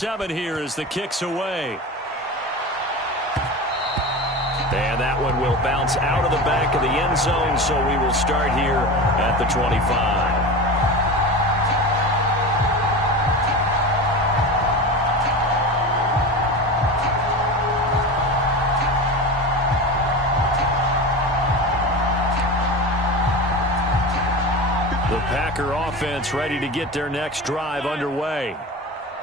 7 here as the kick's away. And that one will bounce out of the back of the end zone, so we will start here at the 25. The Packer offense ready to get their next drive underway.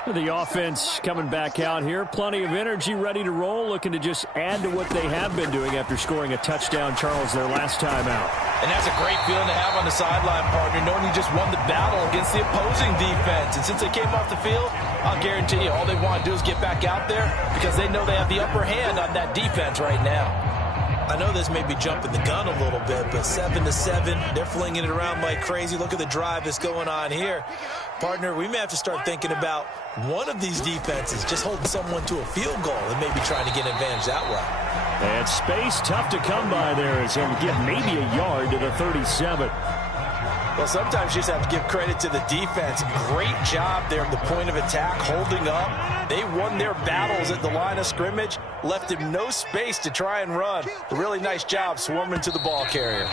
The offense coming back out here. Plenty of energy, ready to roll, looking to just add to what they have been doing after scoring a touchdown, Charles, their last time out. And that's a great feeling to have on the sideline, partner, knowing you just won the battle against the opposing defense. And since they came off the field, I'll guarantee you all they want to do is get back out there because they know they have the upper hand on that defense right now. I know this may be jumping the gun a little bit, but 7-7, they're flinging it around like crazy. Look at the drive that's going on here. Partner, we may have to start thinking about one of these defenses just holding someone to a field goal and maybe trying to get an advantage that way. And space tough to come by there as he'll give maybe a yard to the 37. Well, sometimes you just have to give credit to the defense. Great job there at the point of attack, holding up. They won their battles at the line of scrimmage, left him no space to try and run. A really nice job swarming to the ball carrier.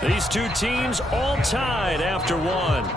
These two teams all tied after one.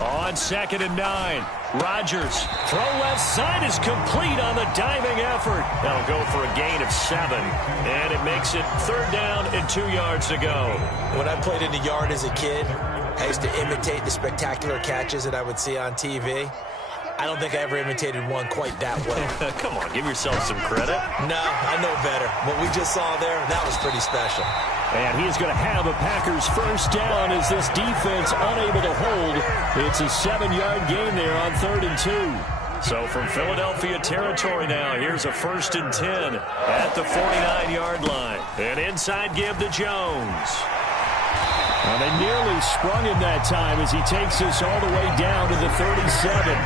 On 2nd and 9, Rodgers. Throw left side is complete on the diving effort. That'll go for a gain of 7. And it makes it 3rd down and 2 yards to go. When I played in the yard as a kid, I used to imitate the spectacular catches that I would see on TV. I don't think I ever imitated one quite that well. Come on, give yourself some credit. No, I know better. What we just saw there, that was pretty special. And he is going to have a Packers first down as this defense unable to hold. It's a 7-yard gain there on 3rd and 2. So from Philadelphia territory now, here's a 1st and 10 at the 49-yard line. An inside give to Jones. Well, they nearly sprung him that time as he takes us all the way down to the 37.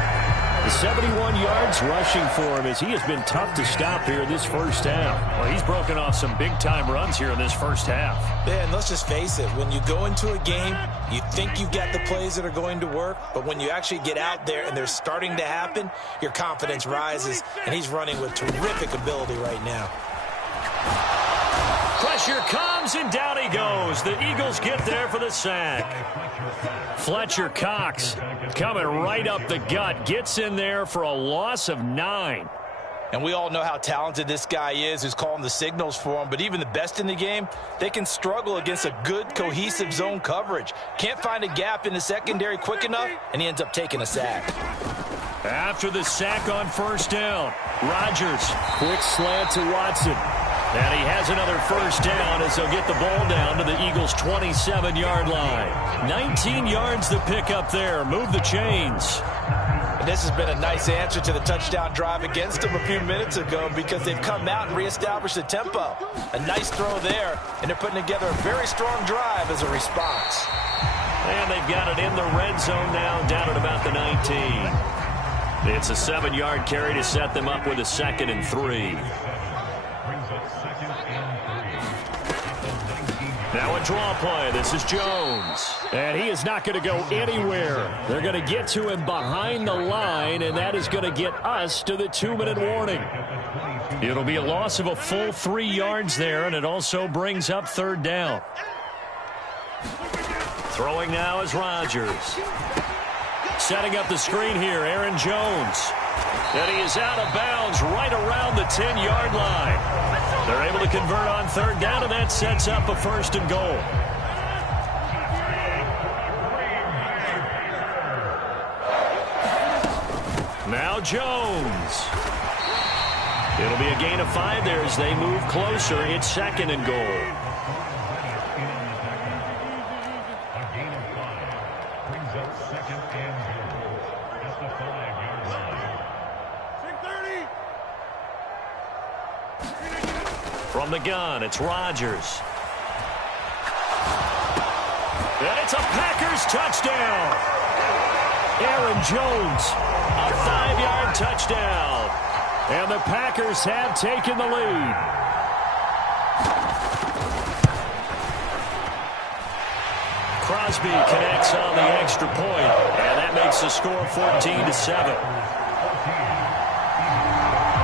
The 71 yards rushing for him as he has been tough to stop here in this first half. Well, he's broken off some big-time runs here in this first half. Yeah, and let's just face it. When you go into a game, you think you've got the plays that are going to work, but when you actually get out there and they're starting to happen, your confidence rises, and he's running with terrific ability right now. Pressure comes, and down he goes. The Eagles get there for the sack. Fletcher Cox coming right up the gut. Gets in there for a loss of 9. And we all know how talented this guy is who's calling the signals for him. But even the best in the game, they can struggle against a good, cohesive zone coverage. Can't find a gap in the secondary quick enough, and he ends up taking a sack. After the sack on 1st down, Rodgers. Quick slant to Watson. And he has another first down as they'll get the ball down to the Eagles' 27-yard line. 19 yards to pick up there. Move the chains. And this has been a nice answer to the touchdown drive against them a few minutes ago because they've come out and reestablished the tempo. A nice throw there, and they're putting together a very strong drive as a response. And they've got it in the red zone now, down at about the 19. It's a 7-yard carry to set them up with a 2nd and 3. Now a draw play. This is Jones. And he is not going to go anywhere. They're going to get to him behind the line, and that is going to get us to the 2-minute warning. It'll be a loss of a full 3 yards there, and it also brings up 3rd down. Throwing now is Rodgers. Setting up the screen here, Aaron Jones. And he is out of bounds right around the 10-yard line. They're able to convert on 3rd down, and that sets up a 1st and goal. Now Jones. It'll be a gain of 5 there as they move closer. It's 2nd and goal. From the gun, it's Rodgers. And it's a Packers touchdown. Aaron Jones, a 5-yard touchdown. And the Packers have taken the lead. Crosby connects on the extra point, and that makes the score 14-7.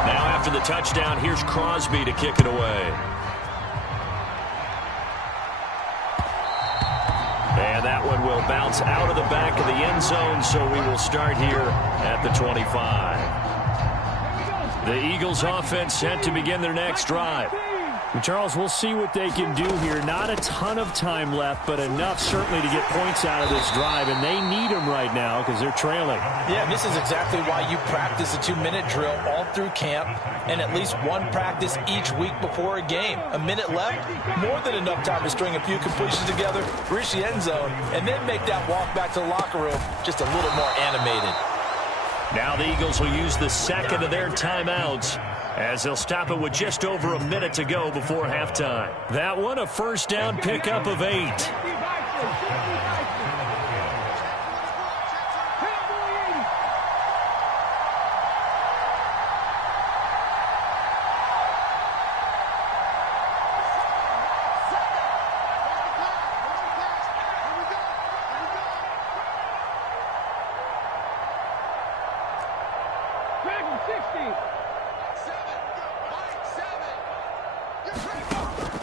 Now after the touchdown, here's Crosby to kick it away. And that one will bounce out of the back of the end zone, so we will start here at the 25. The Eagles offense set to begin their next drive. And Charles, we'll see what they can do here. Not a ton of time left, but enough certainly to get points out of this drive, and they need them right now because they're trailing. Yeah, this is exactly why you practice a 2-minute drill all through camp and at least one practice each week before a game. A minute left, more than enough time to string a few completions together, reach the end zone, and then make that walk back to the locker room just a little more animated. Now the Eagles will use the second of their timeouts as they'll stop it with just over a minute to go before halftime. That one, a first down pickup of 8.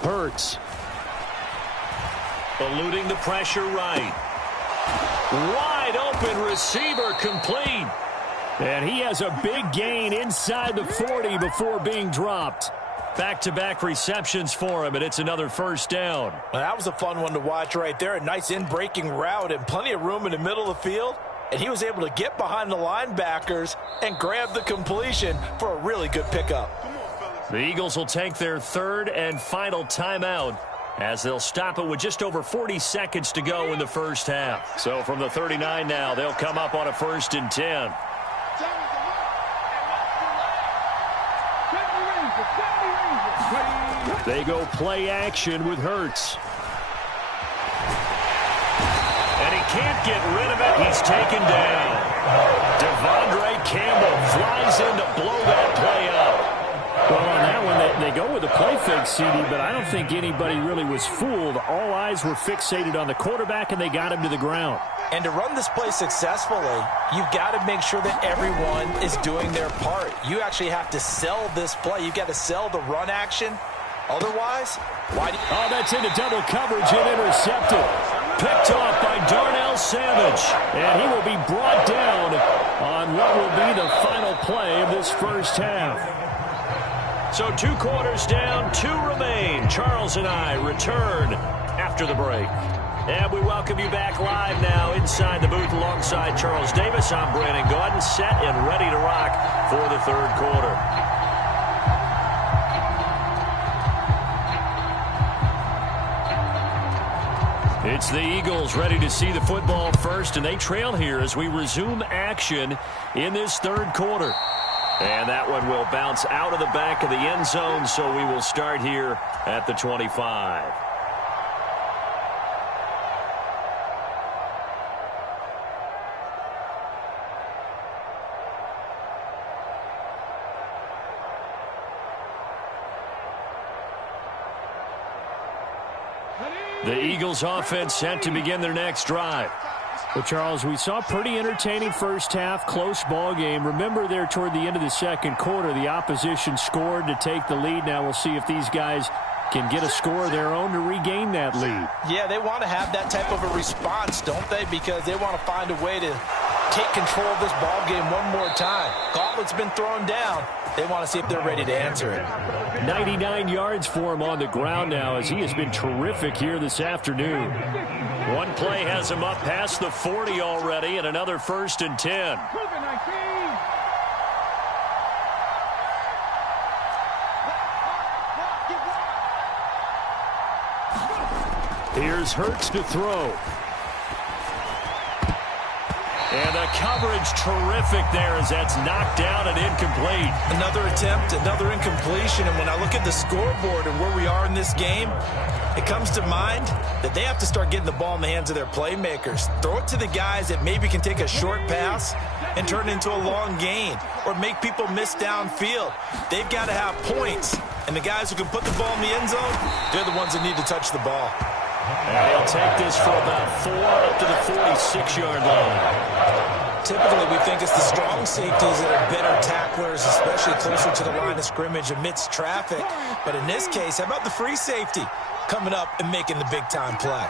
Hurts. Eluding the pressure right. Wide open receiver complete. And he has a big gain inside the 40 before being dropped. Back-to-back receptions for him, and it's another first down. Well, that was a fun one to watch right there. A nice in-breaking route and plenty of room in the middle of the field. And he was able to get behind the linebackers and grab the completion for a really good pickup. The Eagles will take their third and final timeout as they'll stop it with just over 40 seconds to go in the first half. So from the 39 now, they'll come up on a 1st and 10. They go play action with Hurts. And he can't get rid of it. He's taken down. Devondre Campbell flies in to blow that play up. Well, on that one, they go with a play fake, CD, but I don't think anybody really was fooled. All eyes were fixated on the quarterback, and they got him to the ground. And to run this play successfully, you've got to make sure that everyone is doing their part. You actually have to sell this play. You've got to sell the run action. Otherwise, why do you... Oh, that's into double coverage and intercepted. Picked off by Darnell Savage. And he will be brought down on what will be the final play of this first half. So 2 quarters down, 2 remain. Charles and I return after the break. And we welcome you back live now inside the booth alongside Charles Davis. I'm Brandon Gaudin, set and ready to rock for the third quarter. It's the Eagles ready to see the football first, and they trail here as we resume action in this third quarter. And that one will bounce out of the back of the end zone, so we will start here at the 25. The Eagles offense set to begin their next drive. Well, Charles, we saw a pretty entertaining first half, close ball game. Remember there toward the end of the second quarter, the opposition scored to take the lead. Now we'll see if these guys can get a score of their own to regain that lead. Yeah, they want to have that type of a response, don't they? Because they want to find a way to take control of this ball game one more time. Gauntlet's been thrown down. They want to see if they're ready to answer it. 99 yards for him on the ground now as he has been terrific here this afternoon. One play has him up past the 40 already, and another 1st and 10. Here's Hurts to throw. And the coverage terrific there as that's knocked down and incomplete. Another attempt, another incompletion. And when I look at the scoreboard and where we are in this game, it comes to mind that they have to start getting the ball in the hands of their playmakers. Throw it to the guys that maybe can take a short pass and turn it into a long gain or make people miss downfield. They've got to have points. And the guys who can put the ball in the end zone, they're the ones that need to touch the ball. And they'll take this for about 4 up to the 46-yard line. Typically, we think it's the strong safeties that are better tacklers, especially closer to the line of scrimmage amidst traffic. But in this case, how about the free safety coming up and making the big-time play?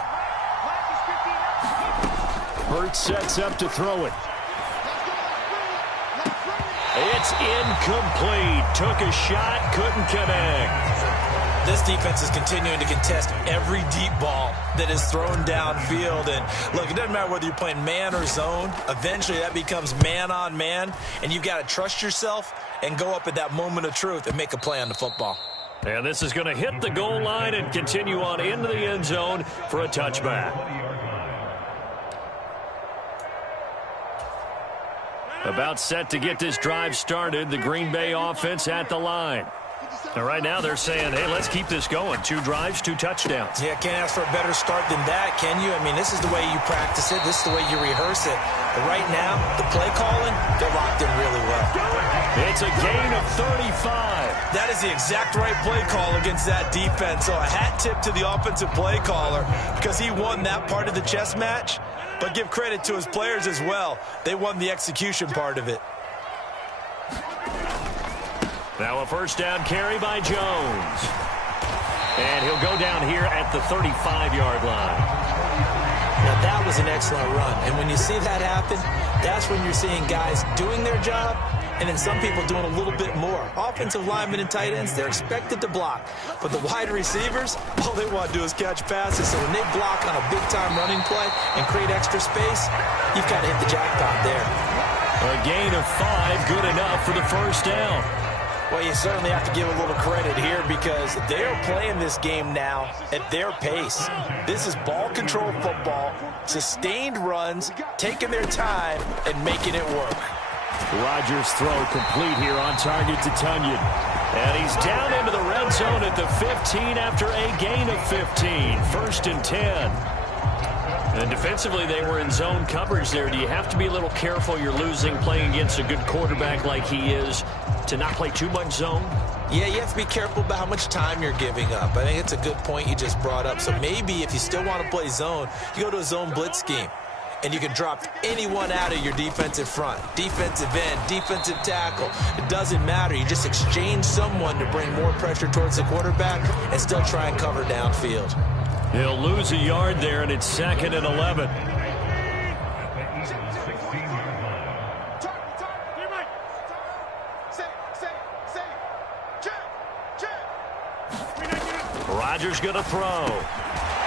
Hurts sets up to throw it. It's incomplete. Took a shot, couldn't connect. This defense is continuing to contest every deep ball that is thrown downfield. And look, it doesn't matter whether you're playing man or zone. Eventually, that becomes man-on-man, and you've got to trust yourself and go up at that moment of truth and make a play on the football. And this is going to hit the goal line and continue on into the end zone for a touchback. About set to get this drive started, the Green Bay offense at the line. And right now they're saying, hey, let's keep this going. 2 drives, 2 touchdowns. Yeah, can't ask for a better start than that, can you? I mean, this is the way you practice it. This is the way you rehearse it. But right now, the play calling, they're locked in really well. It's a gain of 35. That is the exact right play call against that defense. So a hat tip to the offensive play caller because he won that part of the chess match. But give credit to his players as well. They won the execution part of it. Now a first down carry by Jones. And he'll go down here at the 35-yard line. Now that was an excellent run. And when you see that happen, that's when you're seeing guys doing their job and then some people doing a little bit more. Offensive linemen and tight ends, they're expected to block. But the wide receivers, all they want to do is catch passes. So when they block on a big-time running play and create extra space, you've got to hit the jackpot there. A gain of 5, good enough for the first down. Well, you certainly have to give a little credit here because they are playing this game now at their pace. This is ball control football, sustained runs, taking their time and making it work. Rodgers' throw complete here on target to Tunyon. And he's down into the red zone at the 15 after a gain of 15. First and 10. And defensively, they were in zone coverage there. Do you have to be a little careful? You're losing playing against a good quarterback like he is to not play too much zone? Yeah, you have to be careful about how much time you're giving up. I think it's a good point you just brought up. So maybe if you still want to play zone, you go to a zone blitz scheme. And you can drop anyone out of your defensive front. Defensive end, defensive tackle. It doesn't matter. You just exchange someone to bring more pressure towards the quarterback and still try and cover downfield. He'll lose a yard there, and it's 2nd and 11. Rodgers going to throw.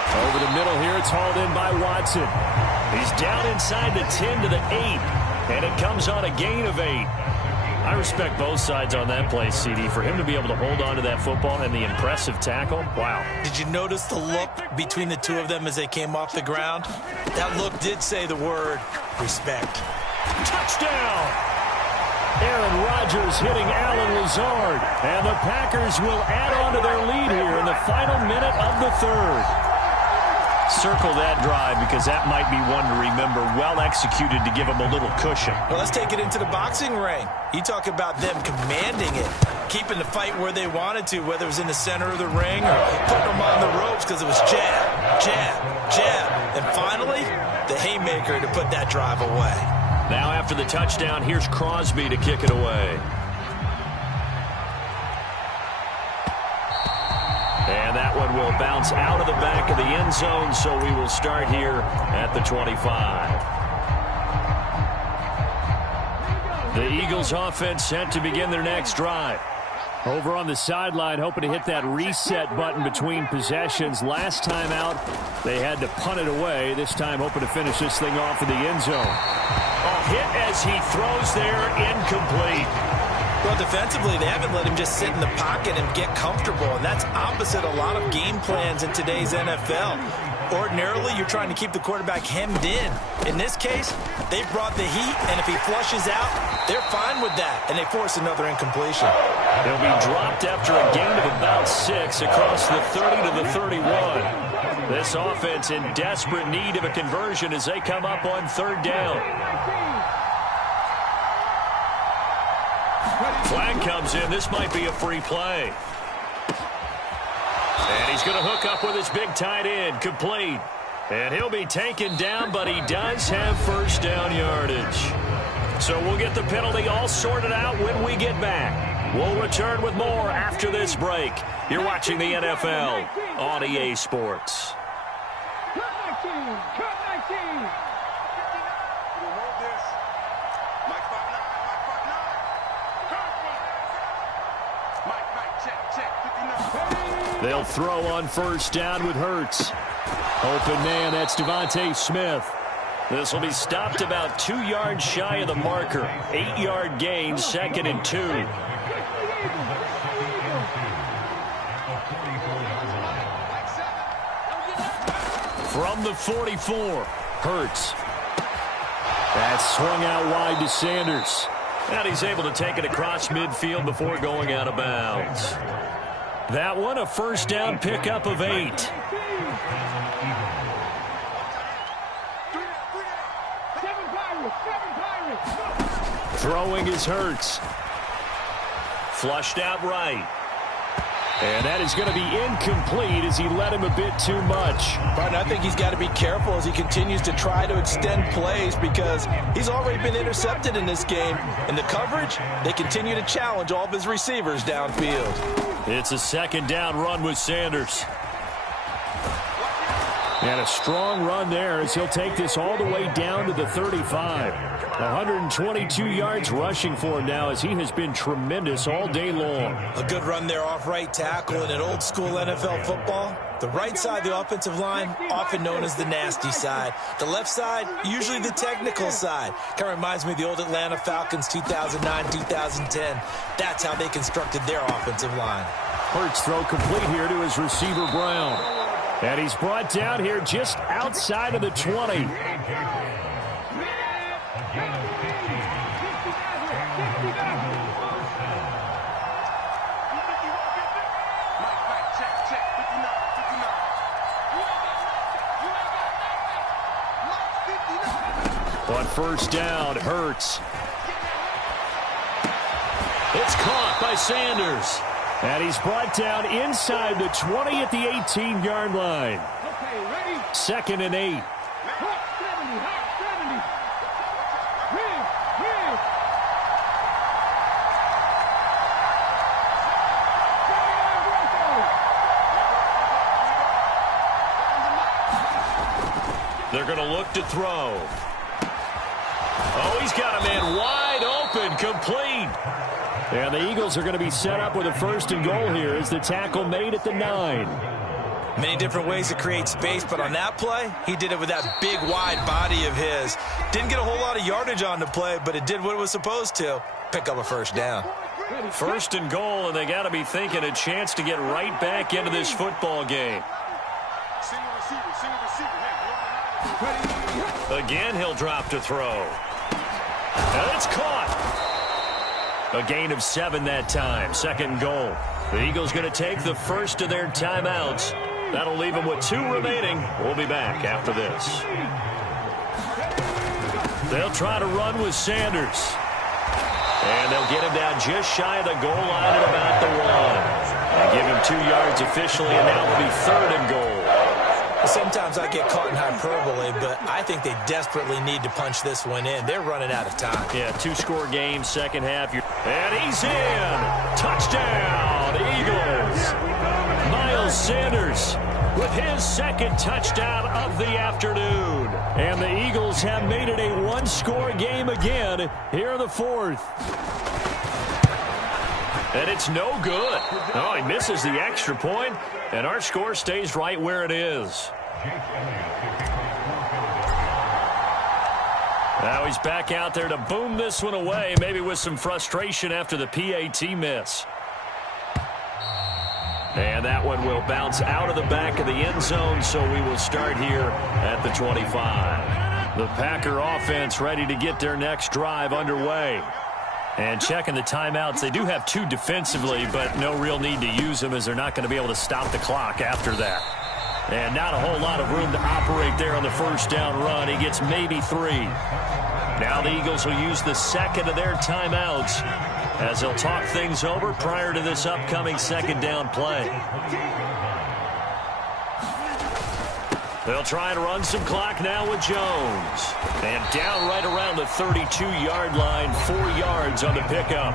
Over the middle here, it's hauled in by Watson. He's down inside the 10 to the 8, and it comes on a gain of 8. I respect both sides on that play, CD. For him to be able to hold on to that football and the impressive tackle, wow. Did you notice the look between the two of them as they came off the ground? That look did say the word respect. Touchdown! Aaron Rodgers hitting Allen Lazard. And the Packers will add on to their lead here in the final minute of the 3rd. Circle that drive because that might be one to remember. Well executed to give them a little cushion. Well, let's take it into the boxing ring. You talk about them commanding it, keeping the fight where they wanted to, whether it was in the center of the ring or putting them on the ropes because it was jab, jab, jab. And finally, the haymaker to put that drive away. Now after the touchdown, here's Crosby to kick it away. And that one will bounce out of the back of the end zone, so we will start here at the 25. The Eagles offense set to begin their next drive. Over on the sideline, hoping to hit that reset button between possessions. Last time out, they had to punt it away. This time, hoping to finish this thing off in the end zone. A hit as he throws there, incomplete. Well, defensively, they haven't let him just sit in the pocket and get comfortable, and that's opposite a lot of game plans in today's NFL. Ordinarily, you're trying to keep the quarterback hemmed in. In this case, they brought the heat, and if he flushes out, they're fine with that, and they force another incompletion. He'll be dropped after a gain of about 6 across the 30 to the 31. This offense in desperate need of a conversion as they come up on 3rd down. Flag comes in. This might be a free play. And he's going to hook up with his big tight end. Complete. And he'll be taken down, but he does have 1st down yardage. So we'll get the penalty all sorted out when we get back. We'll return with more after this break. You're watching the NFL on EA Sports. They'll throw on 1st down with Hurts. Open man, that's Devontae Smith. This will be stopped about 2 yards shy of the marker. 8-yard gain, 2nd and 2. From the 44, Hurts. That's swung out wide to Sanders. And he's able to take it across midfield before going out of bounds. That one, a 1st down pickup of 8. Throwing is Hurts. Flushed out right. And that is going to be incomplete as he led him a bit too much. But I think he's got to be careful as he continues to try to extend plays because he's already been intercepted in this game. And the coverage, they continue to challenge all of his receivers downfield. It's a 2nd down run with Sanders. And a strong run there as he'll take this all the way down to the 35. 122 yards rushing for him now as he has been tremendous all day long. A good run there off right tackle in an old school NFL football. The right side of the offensive line, often known as the nasty side. The left side, usually the technical side. Kind of reminds me of the old Atlanta Falcons 2009-2010. That's how they constructed their offensive line. Hurts throw complete here to his receiver Brown. And he's brought down here just outside of the 20. On 1st down, Hurts. It's caught by Sanders. And he's brought down inside the 20 at the 18-yard line. 2nd and 8. They're going to look to throw. Oh, he's got a man wide open, complete. And the Eagles are going to be set up with a 1st and goal here as the tackle made at the 9. Many different ways to create space, but on that play, he did it with that big, wide body of his. Didn't get a whole lot of yardage on the play, but it did what it was supposed to. Pick up a 1st down. 1st and goal, and they got to be thinking a chance to get right back into this football game. Again, he'll drop to throw. And it's caught. A gain of 7 that time. 2nd goal. The Eagles going to take the first of their timeouts. That'll leave them with 2 remaining. We'll be back after this. They'll try to run with Sanders. And they'll get him down just shy of the goal line at about the 1. They give him 2 yards officially, and now it'll be 3rd and goal. Sometimes I get caught in hyperbole, but I think they desperately need to punch this one in. They're running out of time. Yeah, 2-score game, 2nd half. And he's in. Touchdown, Eagles. Miles Sanders with his 2nd touchdown of the afternoon. And the Eagles have made it a 1-score game again here in the 4th. And it's no good. Oh, he misses the extra point, and our score stays right where it is. Now he's back out there to boom this one away, maybe with some frustration after the PAT miss. And that one will bounce out of the back of the end zone, so we will start here at the 25. The Packer offense ready to get their next drive underway. And checking the timeouts, they do have 2 defensively, but no real need to use them as they're not going to be able to stop the clock after that. And not a whole lot of room to operate there on the first down run. He gets maybe 3. Now the Eagles will use the second of their timeouts as they'll talk things over prior to this upcoming second down play. They'll try and run some clock now with Jones. And down right around the 32-yard line, 4 yards on the pickup.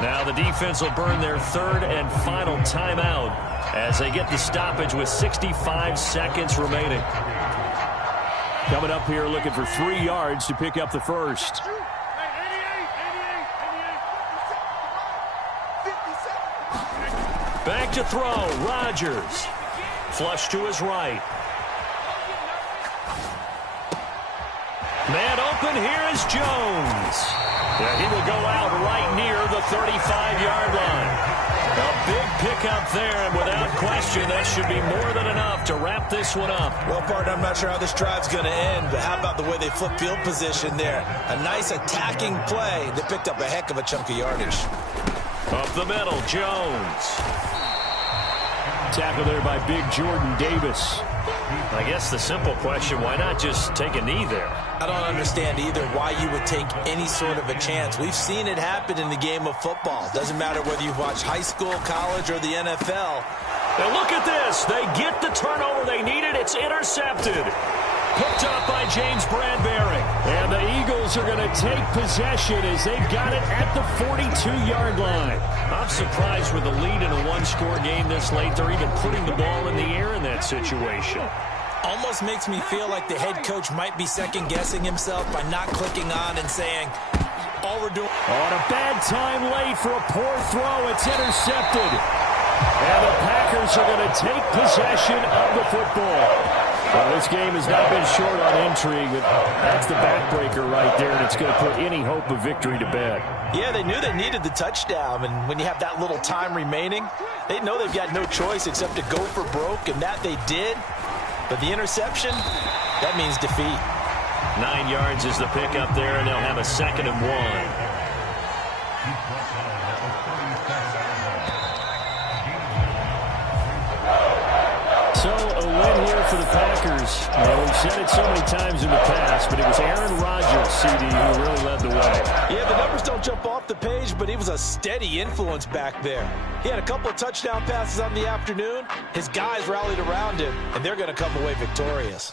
Now the defense will burn their third and final timeout as they get the stoppage with 65 seconds remaining. Coming up here looking for 3 yards to pick up the first. Back to throw, Rodgers. Flush to his right. Man open, here is Jones. Yeah, he will go out right near the 35-yard line. A big pickup there, and without question, that should be more than enough to wrap this one up. Well, partner, I'm not sure how this drive's going to end, but how about the way they flip field position there? A nice attacking play. They picked up a heck of a chunk of yardage. Up the middle, Jones. Tackle there by big Jordan Davis. I guess the simple question, why not just take a knee there? I don't understand either why you would take any sort of a chance. We've seen it happen in the game of football. Doesn't matter whether you've watched high school, college, or the NFL. Now look at this. They get the turnover they needed. It's intercepted. Picked up by James Bradbury. And the Eagles are going to take possession as they've got it at the 42-yard line. I'm surprised with the lead in a one-score game this late. They're even putting the ball in the air in that situation. Almost makes me feel like the head coach might be second-guessing himself by not clicking on and saying, all we're doing. On a bad time late for a poor throw. It's intercepted. And the Packers are going to take possession of the football. Well, this game has not been short on intrigue, but that's the backbreaker right there, and it's going to put any hope of victory to bed. Yeah, they knew they needed the touchdown, and when you have that little time remaining, they know they've got no choice except to go for broke, and that they did. But the interception, that means defeat. 9 yards is the pickup there, and they'll have a 2nd and 1. So a win here for the Packers. Well, we've said it so many times in the past, but it was Aaron Rodgers, CD, who really led the way. Yeah, the numbers don't jump off the page, but he was a steady influence back there. He had a couple of touchdown passes on the afternoon. His guys rallied around him, and they're going to come away victorious.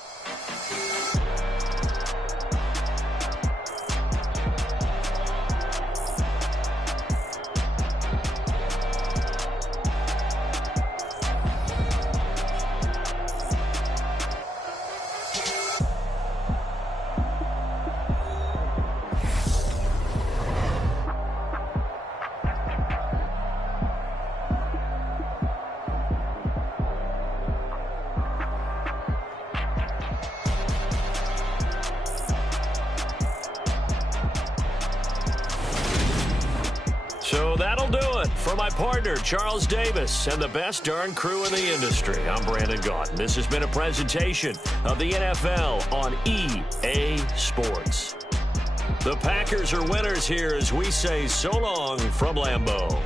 So that'll do it for my partner, Charles Davis, and the best darn crew in the industry. I'm Brandon Gaudin. This has been a presentation of the NFL on EA Sports. The Packers are winners here as we say so long from Lambeau.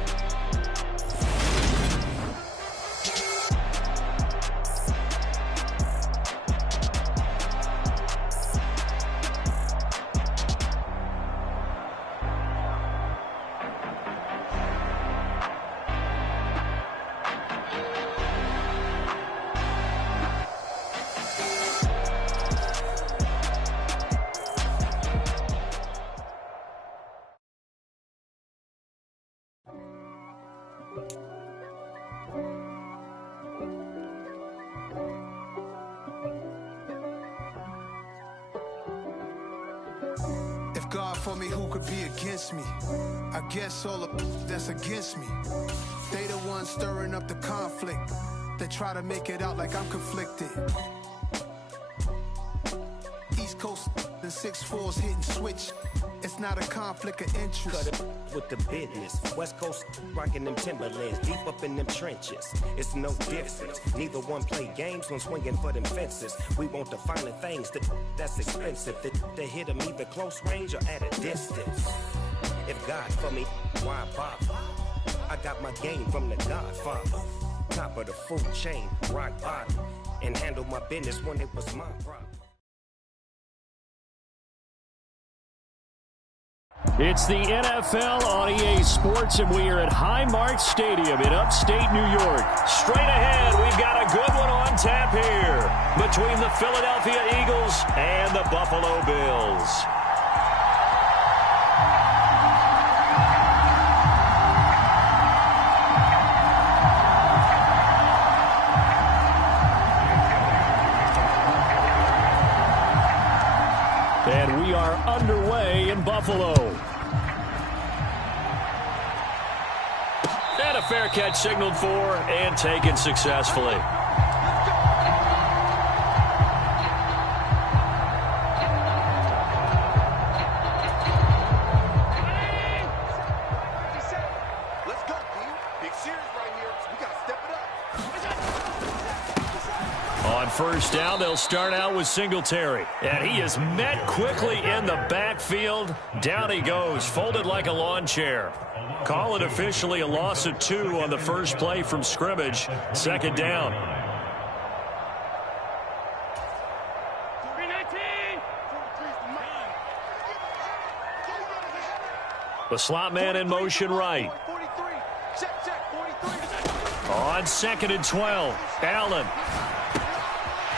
If God for me, who could be against me? I guess all the that's against me. They the ones stirring up the conflict. They try to make it out like I'm conflicted. East Coast and 6'4's hitting switch. It's not a conflict of interest. Cut it with the business. West Coast rocking them Timberlands, deep up in them trenches. It's no difference. Neither one play games when swinging for them fences. We want the finer things that's expensive. They hit them either close range or at a distance. If God for me, why bother? I got my game from the Godfather. Top of the food chain, rock bottom. And handle my business when it was my problem. It's the NFL on EA Sports, and we are at Highmark Stadium in upstate New York. Straight ahead, we've got a good one on tap here between the Philadelphia Eagles and the Buffalo Bills. And we are underway in Buffalo. And a fair catch signaled for and taken successfully. Let's go, team. Big series right here. We got to step it up. On first down, they'll start out with Singletary. And he is met quickly in the backfield. Down he goes, folded like a lawn chair. Call it officially a loss of 2 on the first play from scrimmage. Second down. The slot man in motion right. On 2nd and 12, Allen.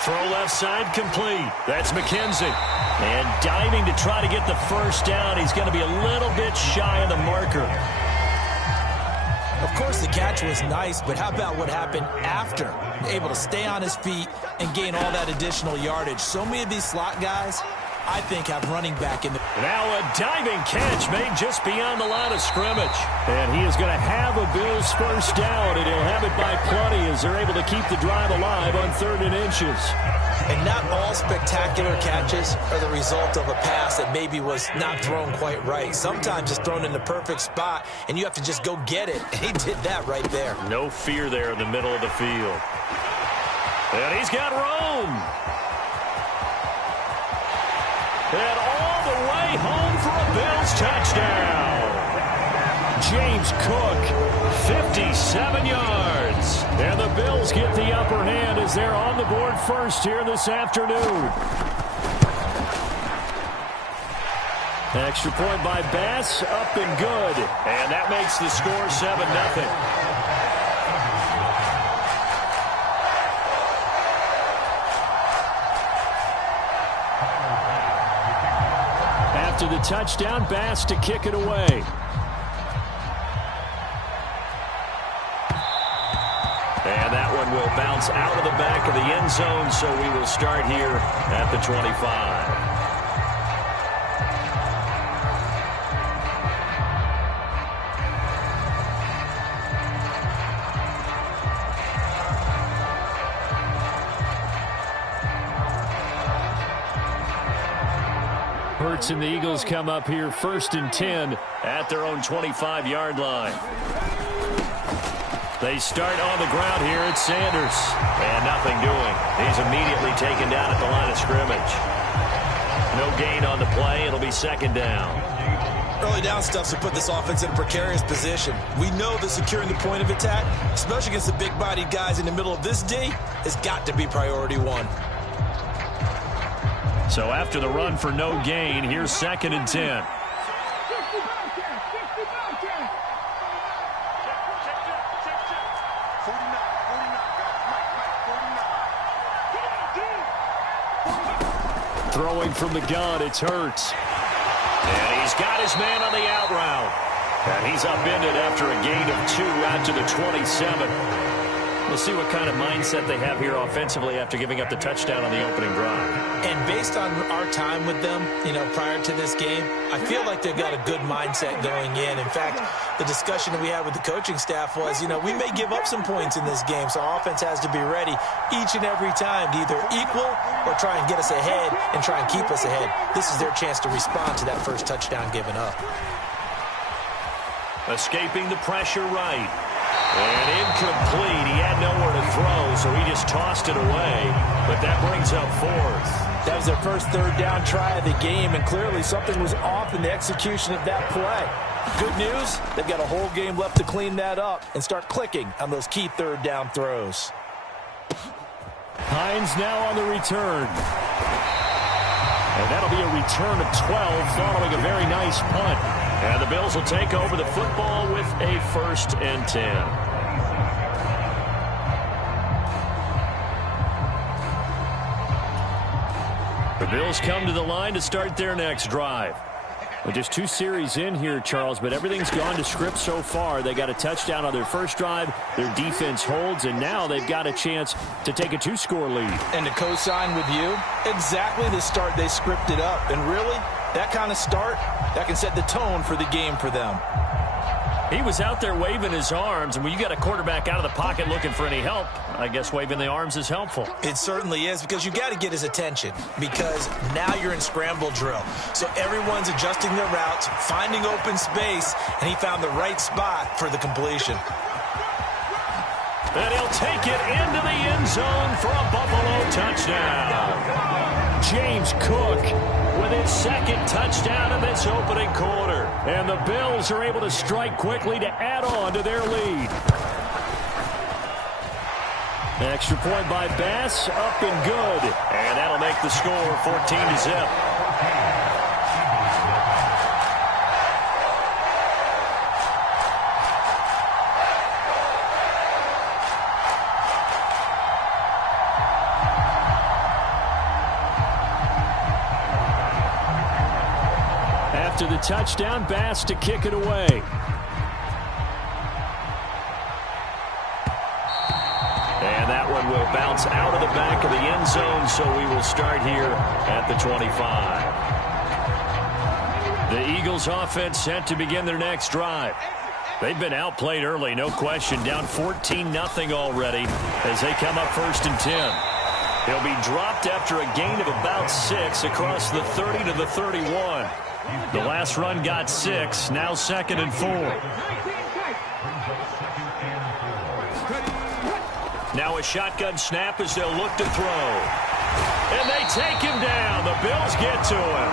Throw left side complete. That's McKenzie. And diving to try to get the first down. He's going to be a little bit shy of the marker. Of course, the catch was nice, but how about what happened after? Able to stay on his feet and gain all that additional yardage. So many of these slot guys, I think, have running back in the... Now a diving catch made just beyond the line of scrimmage. And he is going to have a Bills first down, and he'll have it by plenty as they're able to keep the drive alive on 3rd and inches. And not all spectacular catches are the result of a pass that maybe was not thrown quite right. Sometimes it's thrown in the perfect spot, and you have to just go get it. And he did that right there. No fear there in the middle of the field. And he's got room. And all the way home for a Bills touchdown. James Cook, 57 yards. And the Bills get the upper hand as they're on the board first here this afternoon. Extra point by Bass, up and good. And that makes the score 7-0. After the touchdown, Bass to kick it away. And that one will bounce out of the back of the end zone, so we will start here at the 25. Hurts and the Eagles come up here 1st and 10 at their own 25-yard line. They start on the ground here at Sanders. And nothing doing. He's immediately taken down at the line of scrimmage. No gain on the play. It'll be 2nd down. Early down stuffs will put this offense in a precarious position. We know that securing the point of attack, especially against the big-bodied guys in the middle of this D, has got to be priority 1. So after the run for no gain, here's 2nd and 10. Throwing from the gun, it's Hurts. And he's got his man on the out route. And he's upended after a gain of 2 out to the 27. We'll see what kind of mindset they have here offensively after giving up the touchdown on the opening drive. And based on our time with them, prior to this game, I feel like they've got a good mindset going in. In fact, the discussion that we had with the coaching staff was, we may give up some points in this game, so our offense has to be ready each and every time to either equal or try and get us ahead and try and keep us ahead. This is their chance to respond to that first touchdown given up. Escaping the pressure right. And incomplete. He had nowhere to throw, so he just tossed it away. But that brings up fourth. That was their first third down try of the game, and clearly something was off in the execution of that play. Good news, they've got a whole game left to clean that up and start clicking on those key third down throws. Hines now on the return. And that'll be a return of 12 following a very nice punt. And the Bills will take over the football with a 1st and 10. The Bills come to the line to start their next drive. Well, just 2 series in here, Charles, but everything's gone to script so far. They got a touchdown on their first drive. Their defense holds, and now they've got a chance to take a 2-score lead. And to co-sign with you, exactly the start they scripted up. And really, that kind of start, that can set the tone for the game for them. He was out there waving his arms, and when you got a quarterback out of the pocket looking for any help, I guess waving the arms is helpful. It certainly is, because you got to get his attention, because now you're in scramble drill. So everyone's adjusting their routes, finding open space, and he found the right spot for the completion. And he'll take it into the end zone for a Buffalo touchdown. James Cook with his 2nd touchdown in this opening quarter. And the Bills are able to strike quickly to add on to their lead. Extra point by Bass, up and good. And that'll make the score 14-0. After the touchdown, Bass to kick it away. And that one will bounce out of the back of the end zone, so we will start here at the 25. The Eagles offense set to begin their next drive. They've been outplayed early, no question, down 14-0 already as they come up 1st and 10. He'll be dropped after a gain of about 6 across the 30 to the 31. The last run got 6, now 2nd and 4. Now a shotgun snap as they'll look to throw. And they take him down. The Bills get to him.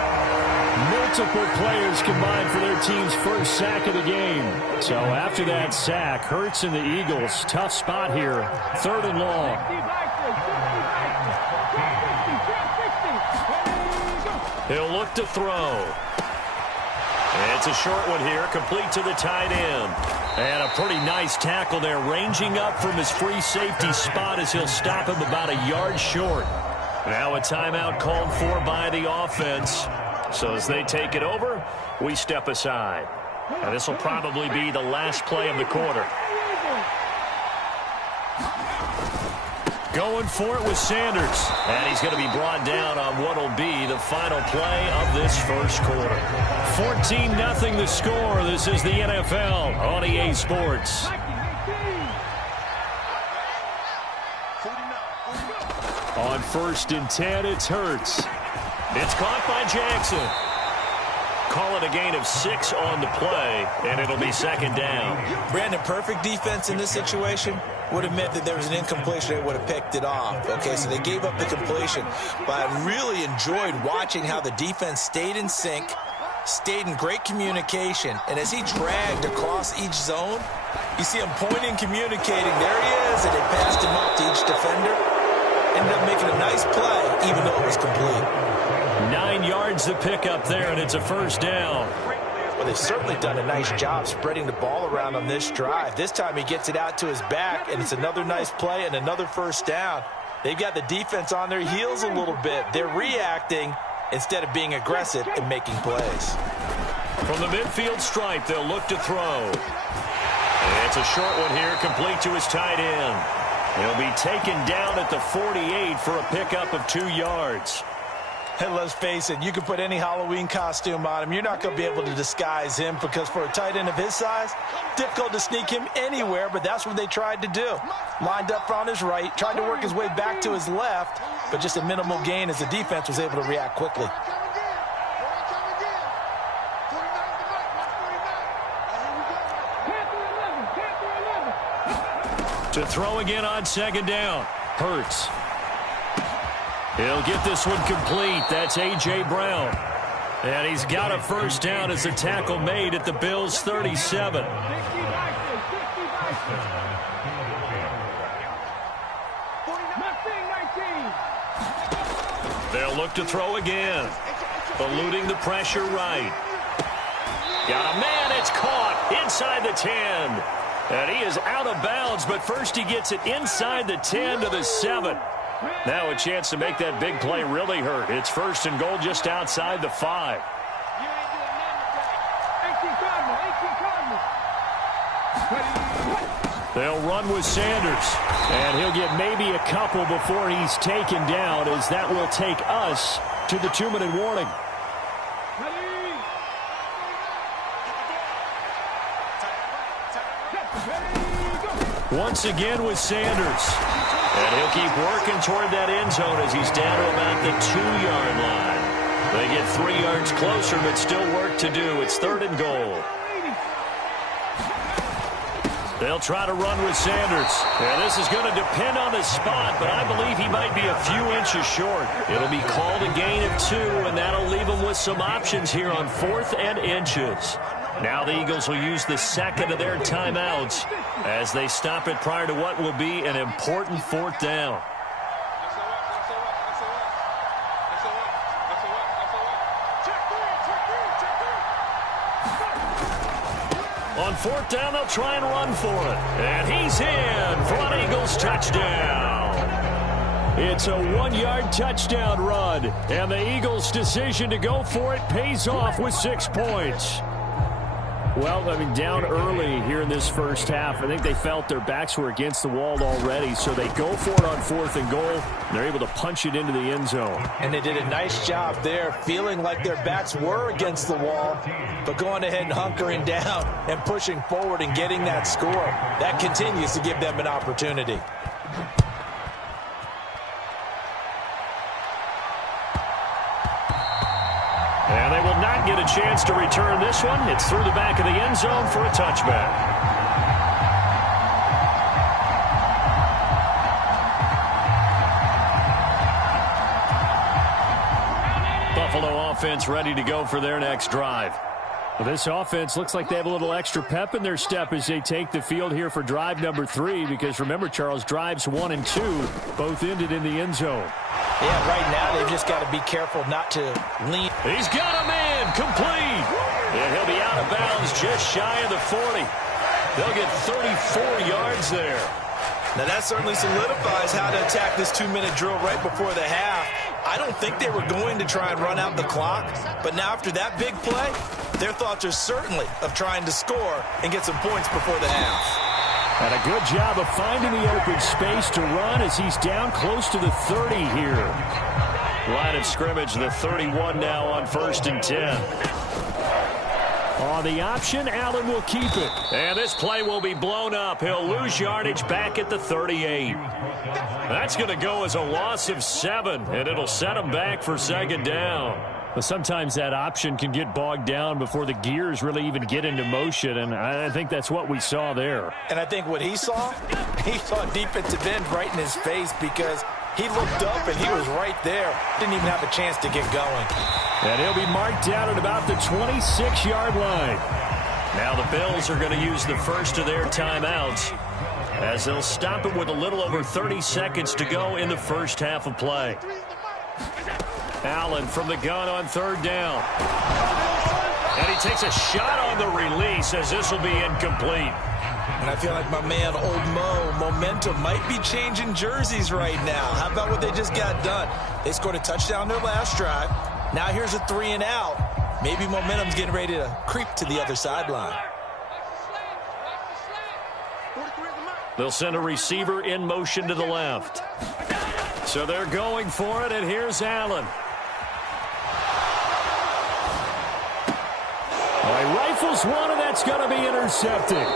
Multiple players combined for their team's first sack of the game. So after that sack, Hurts and the Eagles, tough spot here, 3rd and long. He'll look to throw. It's a short one here, complete to the tight end. And a pretty nice tackle there, ranging up from his free safety spot as he'll stop him about a yard short. Now a timeout called for by the offense. So as they take it over, we step aside. And this will probably be the last play of the quarter. Going for it with Sanders. And he's going to be brought down on what will be the final play of this first quarter. 14-0 the score. This is the NFL on EA Sports. On 1st and 10, it's Hurts. It's caught by Jackson. Call it a gain of 6 on the play, and it'll be 2nd down. Brandon, perfect defense in this situation would have meant that there was an incompletion. They would have picked it off. Okay, so they gave up the completion. But I really enjoyed watching how the defense stayed in sync, stayed in great communication. And as he dragged across each zone, you see him pointing, communicating. There he is, and they passed him up to each defender. Ended up making a nice play, even though it was complete. 9 yards to pick up there, and it's a 1st down. Well, they've certainly done a nice job spreading the ball around on this drive. This time he gets it out to his back, and it's another nice play and another 1st down. They've got the defense on their heels a little bit. They're reacting instead of being aggressive and making plays. From the midfield stripe, they'll look to throw. And it's a short one here, complete to his tight end. He'll be taken down at the 48 for a pickup of 2 yards. And let's face it, you can put any Halloween costume on him. You're not going to be able to disguise him because for a tight end of his size, difficult to sneak him anywhere, but that's what they tried to do. Lined up on his right, tried to work his way back to his left, but just a minimal gain as the defense was able to react quickly. To throw again on second down. Hurts. He'll get this one complete. That's A.J. Brown. And he's got a first down as the tackle made at the Bills' 37. They'll look to throw again. Eluding the pressure right. Got a man. It's caught inside the 10. And he is out of bounds, but first he gets it inside the 10 to the 7. Now a chance to make that big play really hurt. It's first and goal just outside the 5. They'll run with Sanders. And he'll get maybe a couple before he's taken down, as that will take us to the 2-minute warning. Once again with Sanders. And he'll keep working toward that end zone as he's down to about the 2-yard line. They get 3 yards closer, but still work to do. It's third and goal. They'll try to run with Sanders. And this is going to depend on the spot, but I believe he might be a few inches short. It'll be called a gain of 2, and that'll leave him with some options here on 4th and inches. Now the Eagles will use the second of their timeouts as they stop it prior to what will be an important 4th down. On 4th down, they'll try and run for it. And he's in for an Eagles touchdown. It's a 1-yard touchdown run. And the Eagles' decision to go for it pays off with 6 points. Well, I mean, down early here in this first half, I think they felt their backs were against the wall already, so they go for it on 4th and goal, and they're able to punch it into the end zone. And they did a nice job there, feeling like their backs were against the wall, but going ahead and hunkering down and pushing forward and getting that score. That continues to give them an opportunity. And they will not get a chance to return this one. It's through the back of the end zone for a touchback. Buffalo offense ready to go for their next drive. Well, this offense looks like they have a little extra pep in their step as they take the field here for drive number 3, because remember, Charles, drives 1 and 2 both ended in the end zone. Yeah, right now they've just got to be careful not to lean. He's got a man complete. And he'll be out of bounds just shy of the 40. They'll get 34 yards there. Now that certainly solidifies how to attack this 2-minute drill right before the half. I don't think they were going to try and run out the clock, but now after that big play, their thoughts are certainly of trying to score and get some points before the half. And a good job of finding the open space to run as he's down close to the 30 here. Line of scrimmage, the 31 now on 1st and 10. On the option, Allen will keep it. And this play will be blown up. He'll lose yardage back at the 38. That's going to go as a loss of 7, and it'll set him back for 2nd down. But sometimes that option can get bogged down before the gears really even get into motion, and I think that's what we saw there. And I think what he saw defensive end right in his face, because he looked up and he was right there. Didn't even have a chance to get going. And he'll be marked down at about the 26-yard line. Now the Bills are going to use the first of their timeouts as they'll stop it with a little over 30 seconds to go in the first half of play. Allen from the gun on 3rd down. And he takes a shot on the release as this will be incomplete. And I feel like my man, Old Mo, momentum might be changing jerseys right now. How about what they just got done? They scored a touchdown their last drive. Now here's a 3 and out. Maybe momentum's getting ready to creep to the other sideline. They'll send a receiver in motion to the left. So they're going for it, and here's Allen. He rifles one, and that's going to be intercepted.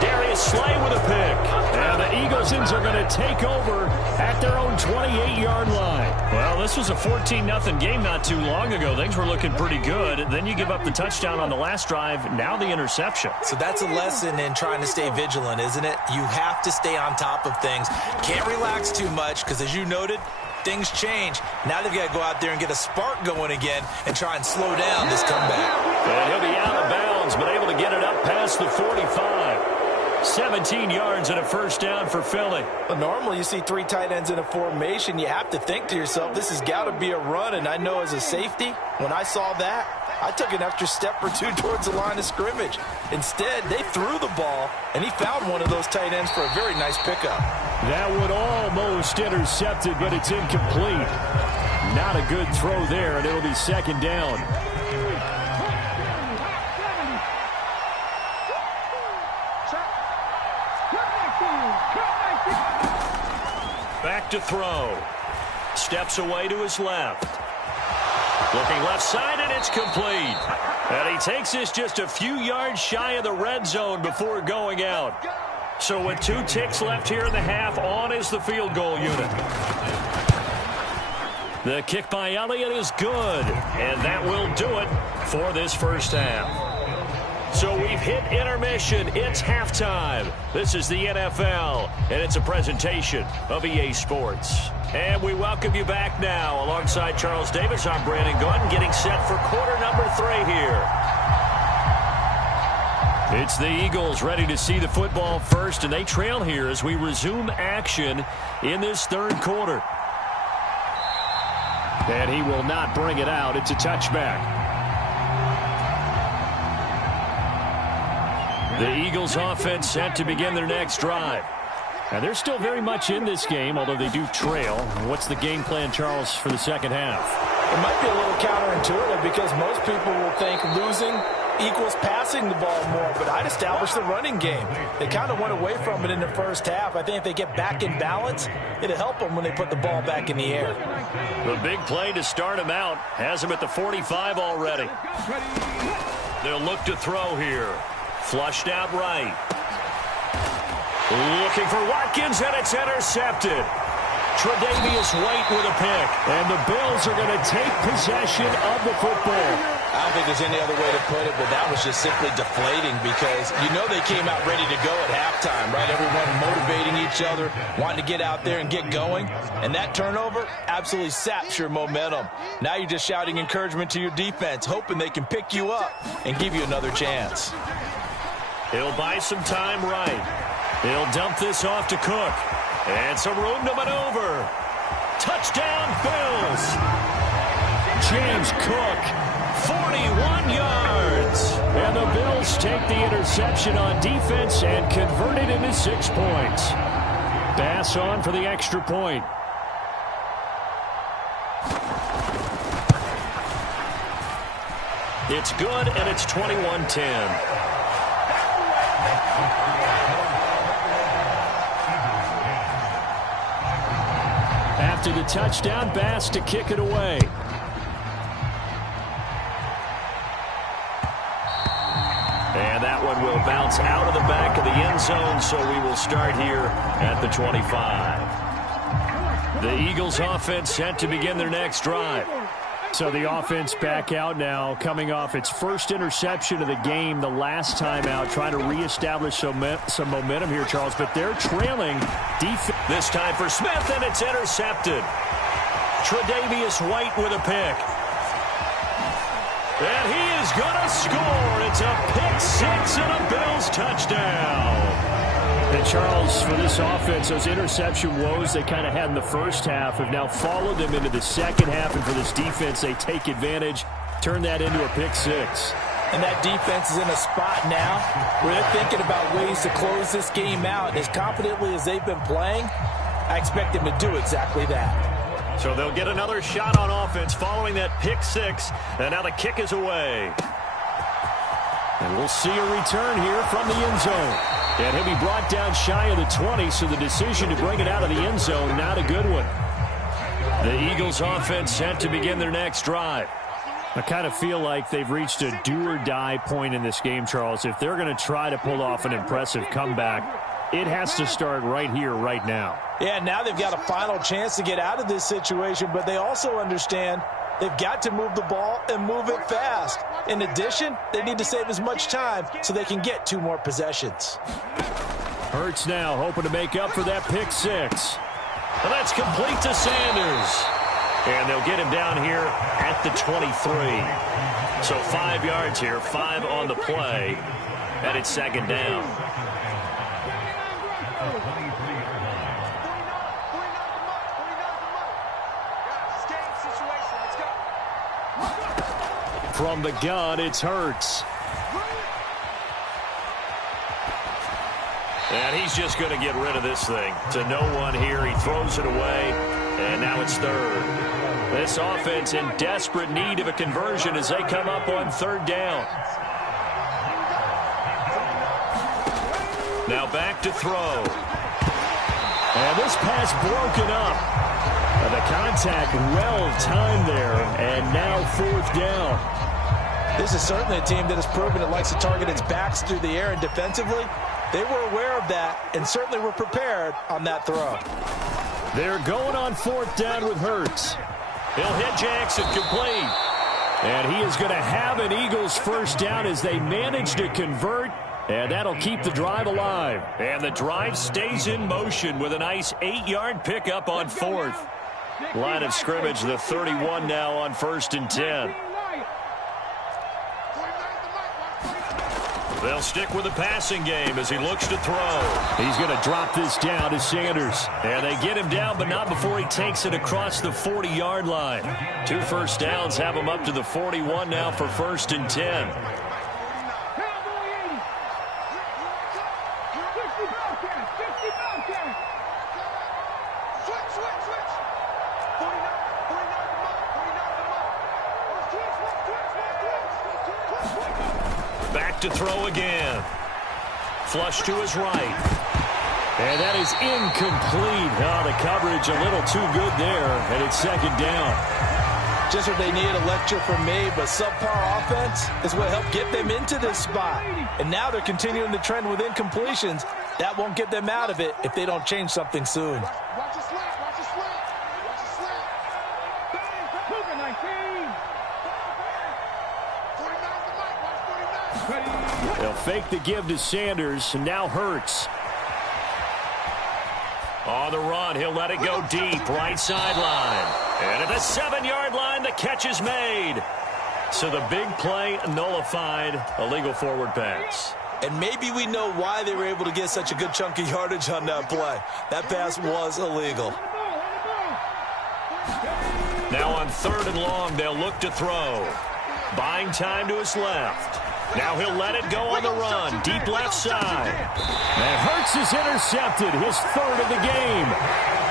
Darius Slay with a pick. And the Eagles are going to take over at their own 28-yard line. Well, this was a 14-0 game not too long ago. Things were looking pretty good. And then you give up the touchdown on the last drive. Now the interception. So that's a lesson in trying to stay vigilant, isn't it? You have to stay on top of things. Can't relax too much because, as you noted, things change. Now they've got to go out there and get a spark going again and try and slow down this comeback. And he'll be out of bounds, but able to get it up past the 45. 17 yards and a first down for Philly. Well, normally you see three tight ends in a formation. You have to think to yourself, this has got to be a run. And I know as a safety, when I saw that, I took an extra step or two towards the line of scrimmage. Instead, they threw the ball, and he found one of those tight ends for a very nice pickup. That would almost intercepted, but it's incomplete. Not a good throw there, and it'll be second down. Back to throw. Steps away to his left. Looking left side, and it's complete. And he takes this just a few yards shy of the red zone before going out. So with 2 ticks left here in the half, on is the field goal unit. The kick by Elliott is good, and that will do it for this first half. So we've hit intermission. It's halftime. This is the NFL, and it's a presentation of EA Sports. And we welcome you back now. Alongside Charles Davis, I'm Brandon Gordon, getting set for quarter number 3 here. It's the Eagles ready to see the football first, and they trail here as we resume action in this third quarter. And he will not bring it out. It's a touchback. The Eagles offense set to begin their next drive. And they're still very much in this game, although they do trail. What's the game plan, Charles, for the second half? It might be a little counterintuitive because most people will think losing equals passing the ball more, but I'd establish the running game. They kind of went away from it in the first half. I think if they get back in balance, it'll help them when they put the ball back in the air. The big play to start him out has him at the 45 already. They'll look to throw here. Flushed out right. Looking for Watkins, and it's intercepted. Tre'Davious White with a pick. And the Bills are going to take possession of the football. I don't think there's any other way to put it, but that was just simply deflating because you know they came out ready to go at halftime, right? Everyone motivating each other, wanting to get out there and get going. And that turnover absolutely saps your momentum. Now you're just shouting encouragement to your defense, hoping they can pick you up and give you another chance. He'll buy some time right. He'll dump this off to Cook. And some room to maneuver. Touchdown, Bills. James Cook, 41 yards. And the Bills take the interception on defense and convert it into 6 points. Bass on for the extra point. It's good, and it's 21-10. After the touchdown, Bass to kick it away. And that one will bounce out of the back of the end zone, so we will start here at the 25. The Eagles offense set to begin their next drive. So the offense back out now, coming off its first interception of the game the last time out, trying to reestablish some momentum here, Charles, but they're trailing defense. This time for Smith, and it's intercepted. Tre'Davious White with a pick. And he is going to score. It's a pick six and a Bills touchdown. And Charles, for this offense, those interception woes they kind of had in the first half have now followed them into the second half. And for this defense, they take advantage, turn that into a pick six. And that defense is in a spot now where they're thinking about ways to close this game out. As confidently as they've been playing, I expect them to do exactly that. So they'll get another shot on offense following that pick six. And now the kick is away. And we'll see a return here from the end zone. And he'll be brought down shy of the 20, so the decision to bring it out of the end zone, not a good one. The Eagles offense set to begin their next drive. I kind of feel like they've reached a do-or-die point in this game, Charles. If they're going to try to pull off an impressive comeback, it has to start right here, right now. Yeah, now they've got a final chance to get out of this situation, but they also understand they've got to move the ball and move it fast. In addition, they need to save as much time so they can get 2 more possessions. Hurts now hoping to make up for that pick 6. And that's complete to Sanders. And they'll get him down here at the 23. So 5 yards here, 5 on the play. And it's second down. From the gun, it's Hurts. And he's just going to get rid of this thing. To no one here. He throws it away. And now it's third. This offense in desperate need of a conversion as they come up on third down. Now back to throw. And this pass broken up. And the contact well timed there. And now fourth down. This is certainly a team that has proven it likes to target its backs through the air, and defensively, they were aware of that and certainly were prepared on that throw. They're going on fourth down with Hurts. He'll hit Jackson complete. And he is going to have an Eagles first down as they manage to convert, and that'll keep the drive alive. And the drive stays in motion with a nice 8-yard pickup on fourth. Line of scrimmage, the 31 now on 1st and 10. They'll stick with the passing game as he looks to throw. He's going to drop this down to Sanders. And they get him down, but not before he takes it across the 40-yard line. 2 first downs have him up to the 41 now for 1st and 10. Back to throw again. Flush to his right. And that is incomplete. Oh, the coverage a little too good there, and it's second down. Just what they need, a lecture from me, but subpar offense is what helped get them into this spot. And now they're continuing the trend with incompletions. That won't get them out of it if they don't change something soon. They'll fake the give to Sanders, and now Hurts. On the run, he'll let it go deep, right sideline. And at the 7-yard line, the catch is made. So the big play nullified, illegal forward pass. And maybe we know why they were able to get such a good chunk of yardage on that play. That pass was illegal. Now on 3rd and long, they'll look to throw. Buying time to his left. Now he'll let it go on the run. Deep left side. And Hurts is intercepted. His 3rd of the game.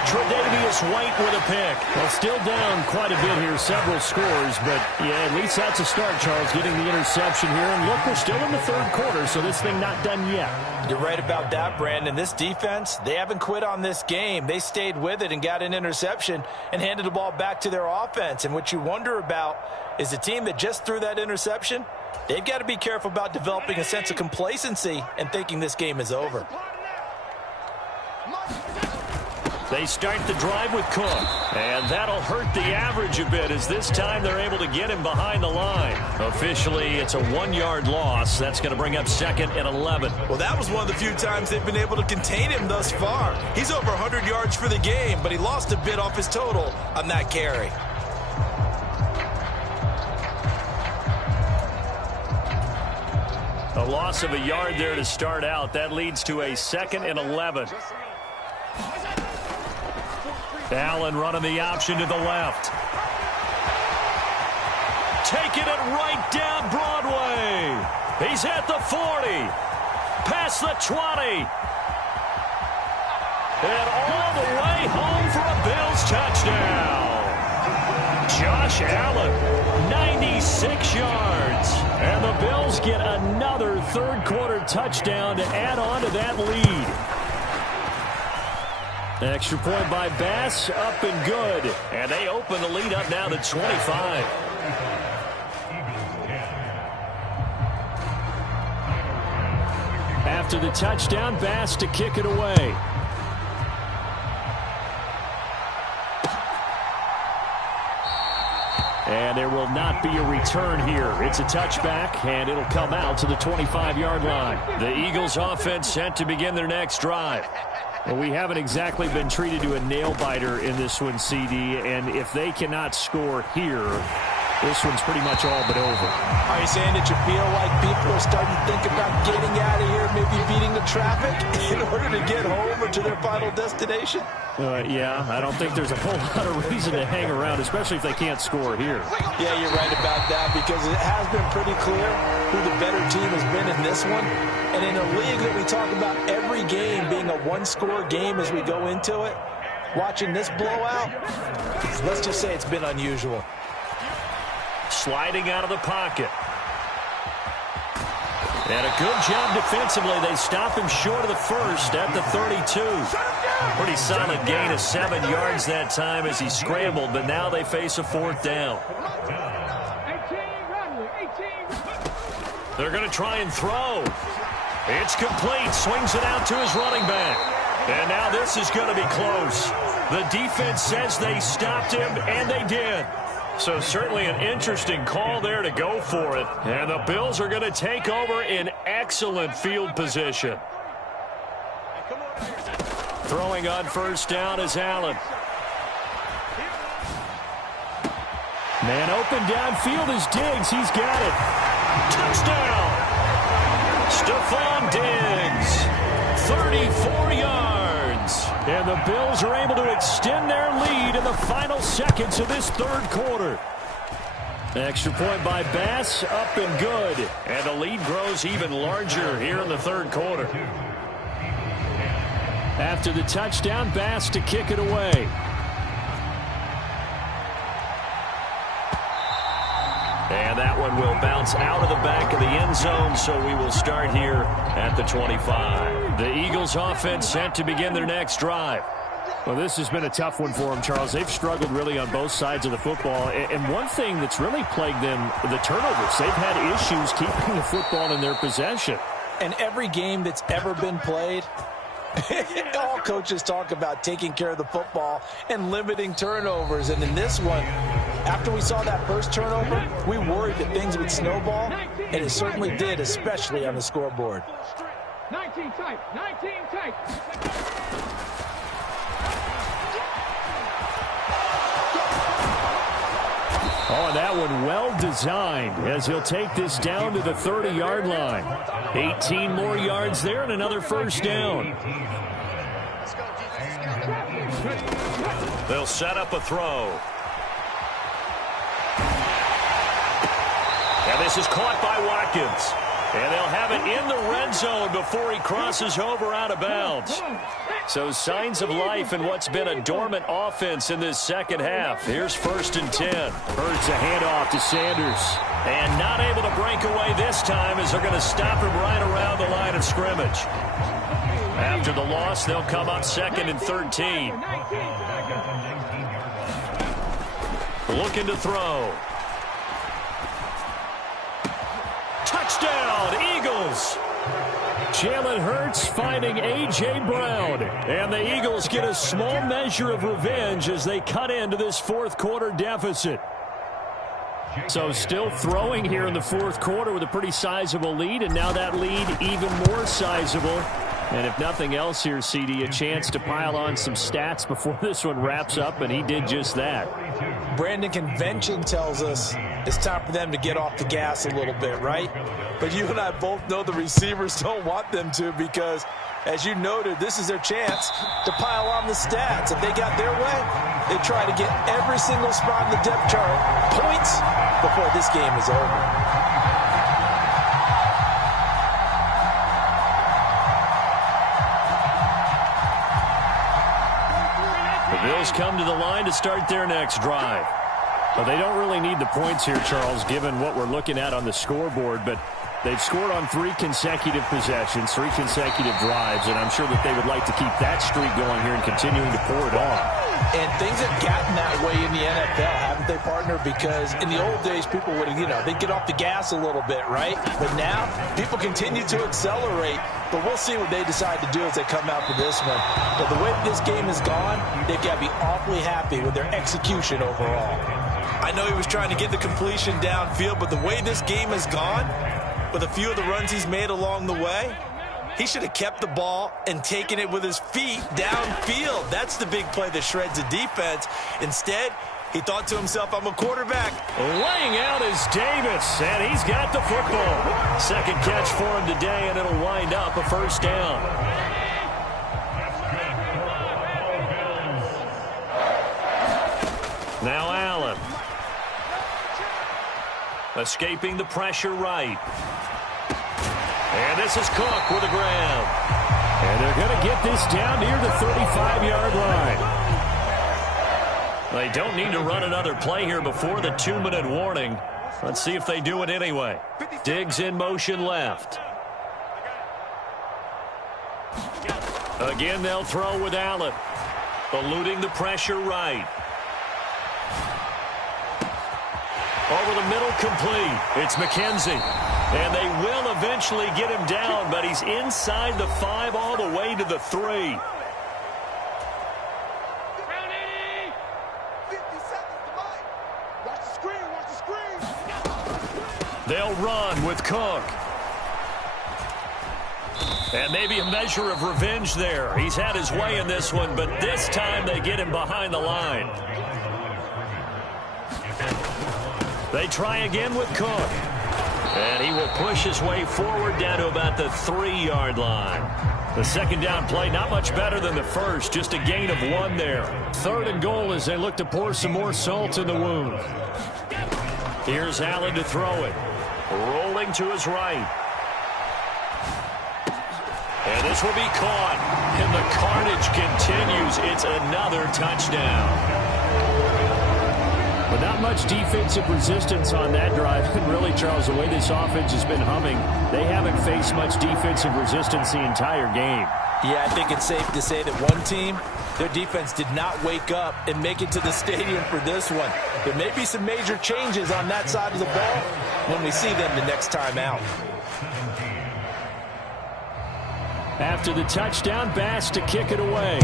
Tre'Davious White with a pick. Well, still down quite a bit here. Several scores. But, yeah, at least that's a start, Charles, getting the interception here. And look, we're still in the 3rd quarter, so this thing not done yet. You're right about that, Brandon. This defense, they haven't quit on this game. They stayed with it and got an interception and handed the ball back to their offense. And what you wonder about is the team that just threw that interception, they've got to be careful about developing a sense of complacency and thinking this game is over. They start the drive with Cook, and that'll hurt the average a bit as this time they're able to get him behind the line. Officially, it's a 1-yard loss. That's going to bring up 2nd and 11. Well, that was one of the few times they've been able to contain him thus far. He's over 100 yards for the game, but he lost a bit off his total on that carry. A loss of a yard there to start out. That leads to a 2nd and 11. Allen running the option to the left. Taking it right down Broadway. He's at the 40. Past the 20. And all the way home for a Bills touchdown. Josh Allen, 96 yards. And the Bills get another third-quarter touchdown to add on to that lead. Extra point by Bass, up and good. And they open the lead up now to 25. After the touchdown, Bass to kick it away. And there will not be a return here. It's a touchback, and it'll come out to the 25-yard line. The Eagles offense set to begin their next drive. Well, we haven't exactly been treated to a nail-biter in this one, CD, and if they cannot score here, this one's pretty much all but over. Are you saying that you feel like people are starting to think about getting out of here, maybe beating the traffic in order to get home or to their final destination? Yeah, I don't think there's a whole lot of reason to hang around, especially if they can't score here. Yeah, you're right about that, because it has been pretty clear who the better team has been in this one. And in a league that we talk about every game being a one-score game as we go into it, watching this blowout, let's just say it's been unusual. Sliding out of the pocket. And a good job defensively. They stop him short of the first at the 32. Pretty solid gain of 7 yards that time as he scrambled, but now they face a fourth down. They're going to try and throw. It's complete. Swings it out to his running back. And now this is going to be close. The defense says they stopped him, and they did. So certainly an interesting call there to go for it. And the Bills are going to take over in excellent field position. Throwing on first down is Allen. Man open downfield is Diggs. He's got it. Touchdown! Stephon Diggs, 34 yards. And the Bills are able to extend their lead in the final seconds of this third quarter. Extra point by Bass, up and good. And the lead grows even larger here in the third quarter. After the touchdown, Bass to kick it away. And that one will bounce out of the back of the end zone, so we will start here at the 25. The Eagles offense set to begin their next drive. Well, this has been a tough one for them, Charles. They've struggled really on both sides of the football. And one thing that's really plagued them, the turnovers. They've had issues keeping the football in their possession. And every game that's ever been played, all coaches talk about taking care of the football and limiting turnovers. And in this one, after we saw that first turnover, we worried that things would snowball, and it certainly did, especially on the scoreboard. 19 tight, 19 tight. Oh, and that one well designed as he'll take this down to the 30-yard line. 18 more yards there and another first down. They'll set up a throw. And this is caught by Watkins. And they'll have it in the red zone before he crosses over out of bounds. So signs of life in what's been a dormant offense in this second half. Here's 1st and 10. Hurts a handoff to Sanders. And not able to break away this time as they're going to stop him right around the line of scrimmage. After the loss, they'll come up 2nd and 13. Looking to throw. Touchdown, Eagles! Jalen Hurts finding A.J. Brown. And the Eagles get a small measure of revenge as they cut into this fourth quarter deficit. So still throwing here in the fourth quarter with a pretty sizable lead, and now that lead even more sizable. And if nothing else here, CD, a chance to pile on some stats before this one wraps up, and he did just that. Brandon, convention tells us it's time for them to get off the gas a little bit, right? But you and I both know the receivers don't want them to, because, as you noted, this is their chance to pile on the stats. If they got their way, they try to get every single spot in the depth chart points before this game is over. The Bills come to the line to start their next drive. Well, they don't really need the points here, Charles, given what we're looking at on the scoreboard, but they've scored on 3 consecutive possessions, 3 consecutive drives, and I'm sure that they would like to keep that streak going here and continuing to pour it on. And things have gotten that way in the NFL, haven't they, partner? Because in the old days, people would, they'd get off the gas a little bit, right? But now, people continue to accelerate. But we'll see what they decide to do as they come out for this one. But the way this game is gone, they've got to be awfully happy with their execution overall. I know he was trying to get the completion downfield, but the way this game is gone, with a few of the runs he's made along the way, he should have kept the ball and taken it with his feet downfield. That's the big play that shreds the defense. Instead, he thought to himself, I'm a quarterback. Laying out is Davis, and he's got the football. Second catch for him today, and it'll wind up a first down. Now Allen. Escaping the pressure right. And this is Cook with a grab. And they're going to get this down near the 35-yard line. They don't need to run another play here before the 2-minute warning. Let's see if they do it anyway. Diggs in motion left. Again, they'll throw with Allen. Eluding the pressure right. Over the middle, complete. It's McKenzie. And they will eventually get him down, but he's inside the 5 all the way to the 3. They'll run with Cook. And maybe a measure of revenge there. He's had his way in this one, but this time they get him behind the line. They try again with Cook. And he will push his way forward down to about the 3-yard line. The second down play, not much better than the first, just a gain of 1 there. 3rd and goal as they look to pour some more salt in the wound. Here's Allen to throw it. Rolling to his right. And this will be caught. And the carnage continues. It's another touchdown. But not much defensive resistance on that drive. And really, Charles, the way this offense has been humming, they haven't faced much defensive resistance the entire game. Yeah, I think it's safe to say that one team, their defense did not wake up and make it to the stadium for this one. There may be some major changes on that side of the ball when we see them the next time out. After the touchdown, Bass to kick it away.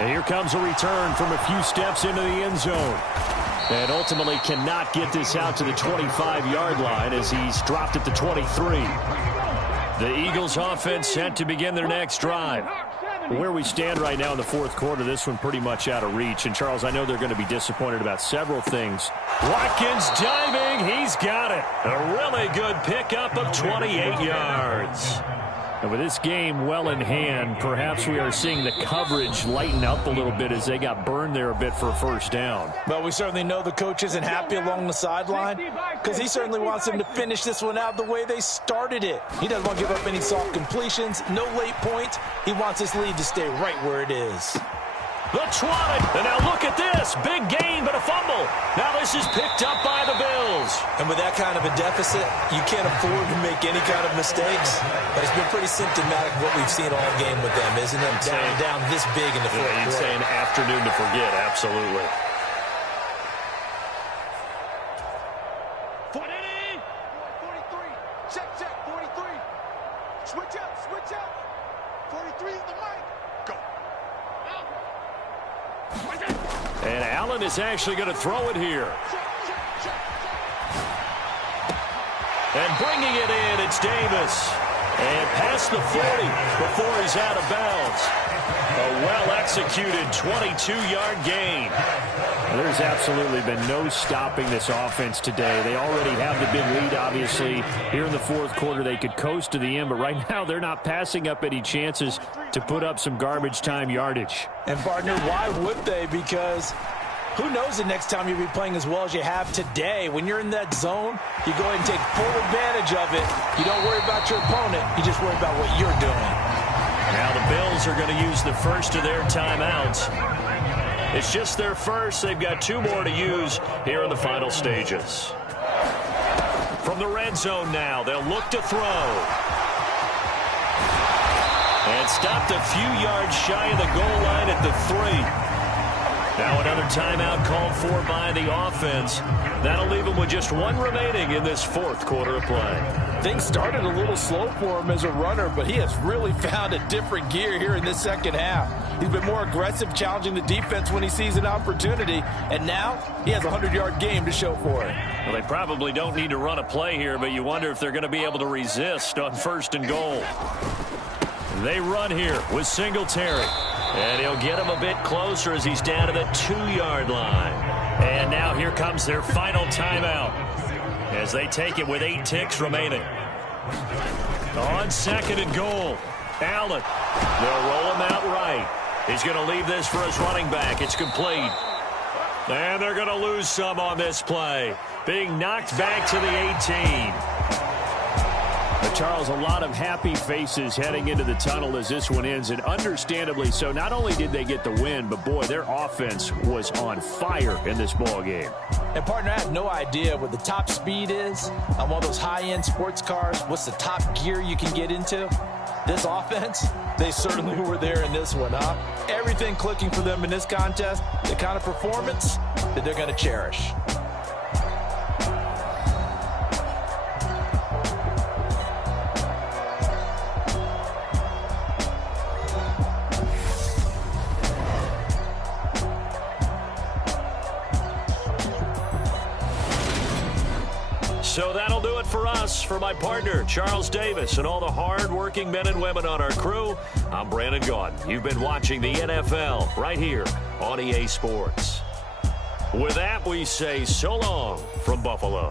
And here comes a return from a few steps into the end zone. And ultimately cannot get this out to the 25-yard line as he's dropped at the 23. The Eagles offense set to begin their next drive. Where we stand right now in the 4th quarter, this one pretty much out of reach. And, Charles, I know they're going to be disappointed about several things. Watkins diving. He's got it. A really good pickup of 28 yards. And with this game well in hand, perhaps we are seeing the coverage lighten up a little bit as they got burned there a bit for a first down. Well, we certainly know the coach isn't happy along the sideline because he certainly wants them to finish this one out the way they started it. He doesn't want to give up any soft completions, no late points. He wants this lead to stay right where it is. The twat. And now look at this. Big gain, but a fumble. Now this is picked up by the Bills. And with that kind of a deficit, you can't afford to make any kind of mistakes. But it's been pretty symptomatic of what we've seen all game with them, isn't it? Down this big in the fourth quarter. You'd say an afternoon to forget, absolutely. 43. Check, 43. Switch up. 43 is the mic. Go. And Allen is actually going to throw it here. And bringing it in, it's Davis. And past the 40 before he's out of bounds. A well-executed 22-yard gain. Well, there's absolutely been no stopping this offense today. They already have the big lead, obviously. Here in the 4th quarter, they could coast to the end, but right now they're not passing up any chances to put up some garbage time yardage. And, partner, why would they? Because who knows the next time you'll be playing as well as you have today. When you're in that zone, you go ahead and take full advantage of it. You don't worry about your opponent. You just worry about what you're doing. Now the Bills are going to use the first of their timeouts. It's just their first. They've got 2 more to use here in the final stages. From the red zone now, they'll look to throw. And stopped a few yards shy of the goal line at the 3. Now another timeout called for by the offense. That'll leave him with just 1 remaining in this 4th quarter of play. Things started a little slow for him as a runner, but he has really found a different gear here in this second half. He's been more aggressive, challenging the defense when he sees an opportunity, and now he has a 100-yard game to show for it. Well, they probably don't need to run a play here, but you wonder if they're going to be able to resist on 1st and goal. They run here with Singletary. And he'll get him a bit closer as he's down to the 2-yard line. And now here comes their final timeout as they take it with 8 ticks remaining. On 2nd and goal, Allen. They'll roll him out right. He's going to leave this for his running back. It's complete. And they're going to lose some on this play. Being knocked back to the 18. Charles, a lot of happy faces heading into the tunnel as this one ends, and understandably so. Not only did they get the win, but, boy, their offense was on fire in this ball game. And, partner, I have no idea what the top speed is on one of those high-end sports cars. What's the top gear you can get into? This offense, they certainly were there in this one, huh? Everything clicking for them in this contest, the kind of performance that they're going to cherish. So that'll do it for us. For my partner, Charles Davis, and all the hard-working men and women on our crew, I'm Brandon Gaudin. You've been watching the NFL right here on EA Sports. With that, we say so long from Buffalo.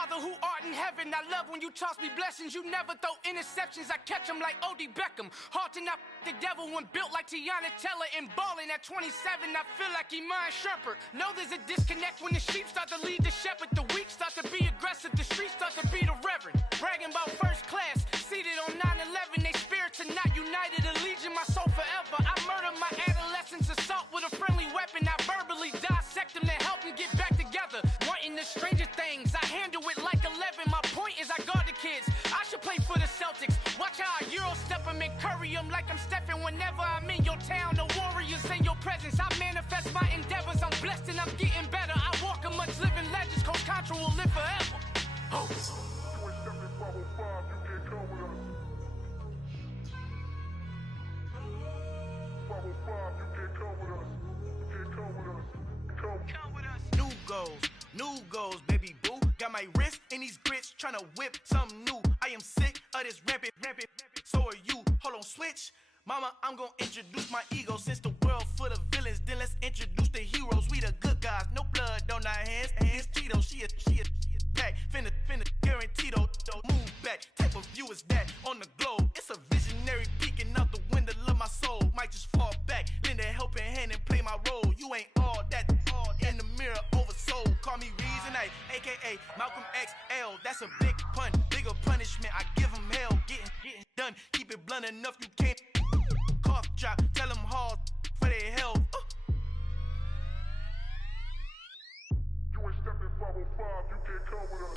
Father who art in heaven, I love when you toss me blessings. You never throw interceptions, I catch them like O.D. Beckham. Hard to not the devil when built like Tiana Teller and balling at 27. I feel like Iman Shumpert. Know there's a disconnect when the sheep start to lead the shepherd. The weak start to be aggressive, the streets start to be the reverend. Bragging about first class, seated on 9/11. They spirits are not united, a legion, my soul forever. I murder my adolescence, assault with a friendly weapon. I verbally dissect them to help them get back together. Wanting the stranger things, I handle it like 11. My point is I guard the kids. I should play for the Celtics. Watch how I Euro step them and curry them like I'm Stephen. Whenever I'm in your town, the Warriors in your presence. I manifest my endeavors. I'm blessed and I'm getting better. I walk amongst living legends. Coach Contra will live forever. Oh. New goals, baby boo. Got my wrist in these grits, tryna whip something new. I am sick of this rampant. So are you. Hold on, switch. Mama, I'm gonna introduce my ego. Since the world full of villains, then let's introduce the heroes. We the good guys, no blood on our hands. Hands Cheeto, she a pack. Finna guaranteed though. Move back, type of view is that on the globe? It's a visionary peeking out the window of my soul. Might just fall back, lend a helping hand and play my role. You ain't all that in the mirror oversold. Call me Reason A, aka Malcolm XL. That's a big pun, bigger punishment. I give him hell, getting done. Keep it blunt enough, you can't cough drop. Tell them hard for their health.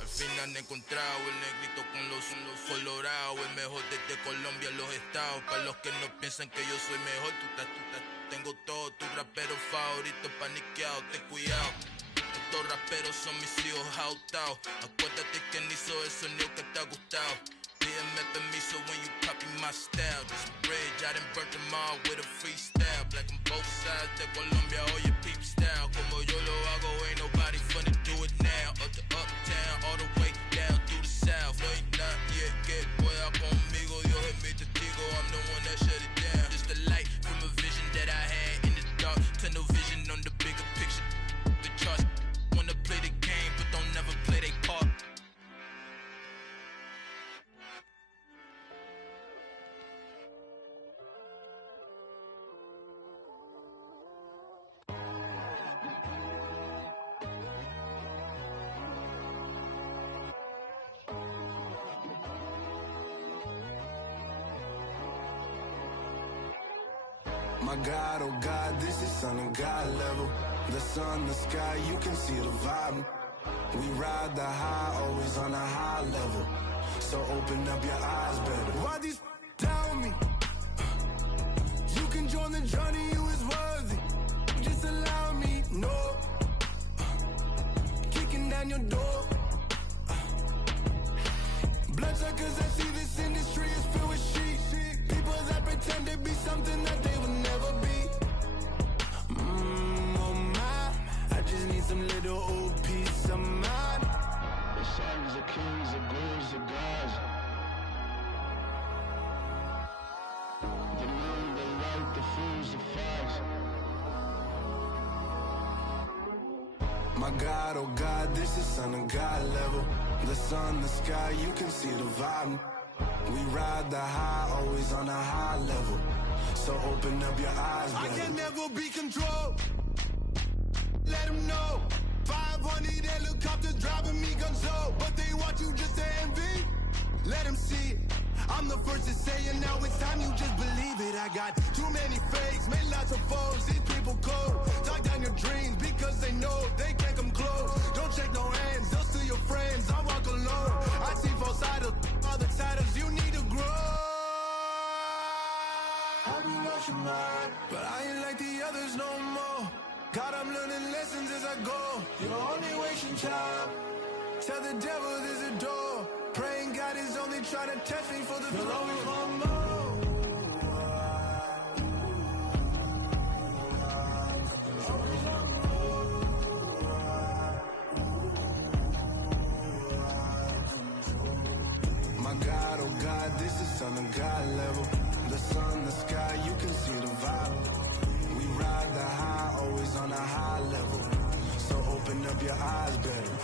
Al fin han encontrado el negrito con los colorados. El mejor desde Colombia, los estados. Para los que no piensan que yo soy mejor, tengo todo, tus raperos favoritos paniqueados, ten cuidado. Estos raperos son mis hijos adoptados. Acuérdate que ni hizo el sonido que te ha gustado. Pídeme permiso when you copy my style. This bridge, I done burnt them all with a freestyle. Black on both sides de Colombia, oye peep style. Como yo lo hago, ain't nobody finna do it now. Up to uptown, all the way down through the south. No hay nadie que pueda conmigo, Dios es mi testigo. I'm the one that shut it down. Just the light from a vision that I had in the dark. Tunnel vision on the bigger picture. The charts wanna play the game, but don't never play their part. My God, oh God, this is Son of God level. The sun, the sky, you can see the vibe. We ride the high, always on a high level. So open up your eyes better. Why these tell me? You can join the journey, you is worthy. Just allow me, no. Kicking down your door. Bloodsuckers, I see this industry is filled with sheep. People that pretend to be something that they will never be. Oh my, I just need some little old peace of mind. The sons are kings, the gurus, the gods. The moon, the light, the fools, the fogs. My God, oh God, this is Son of God level. The sun, the sky, you can see the vibe. We ride the high, always on a high level. So open up your eyes, baby. I can never be controlled. Let them know. 500 helicopters driving me gonzo. But they want you just to envy. Let them see it. I'm the first to say it, now it's time you just believe it. I got too many fakes, made lots of foes. These people cold. Talk down your dreams because they know they can't come close. Don't shake no hands, they'll steal your friends. I walk alone. I see false idols, other titles, you need to grow. Have you lost your mind? But I ain't like the others no more. God, I'm learning lessons as I go. You're only wasting time. Tell the devil there's a door. Praying God is only trying to test me for the throne. You'll always want more. My God, oh God, this is Son of God level. The sun, the sky, you can see the vibe. We ride the high, always on a high level. So open up your eyes better.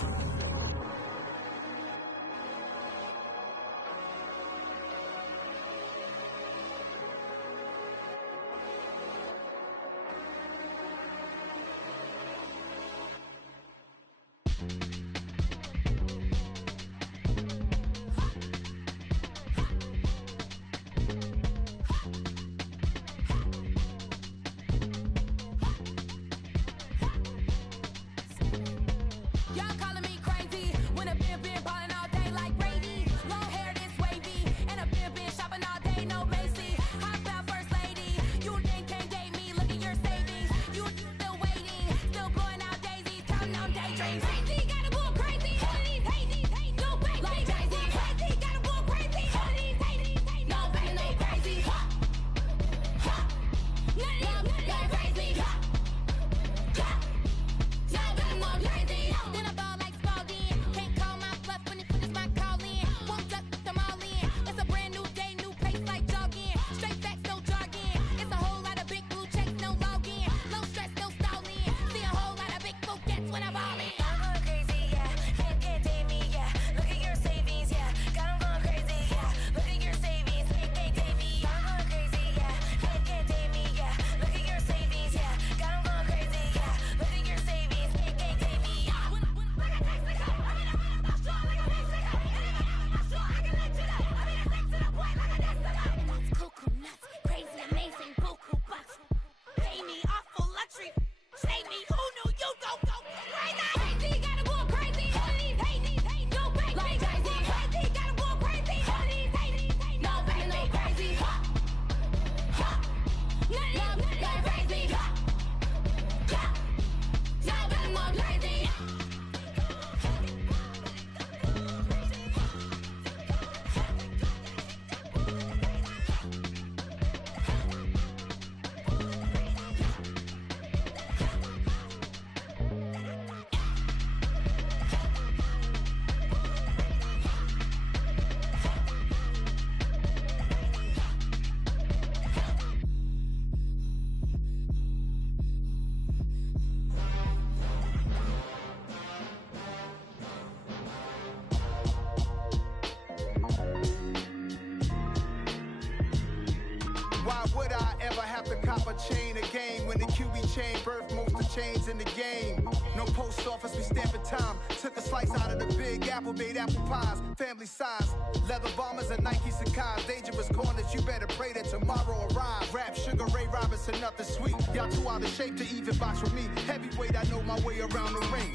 chain birth most of chains in the game. No post office, we stamping time. Took a slice out of the big apple, made apple pies. Family size, leather bombers and Nike Sacai's. Dangerous corners, you better pray that tomorrow arrives. Rap, Sugar Ray Robinson, nothing sweet. Y'all too out of shape to even box with me. Heavyweight, I know my way around the ring.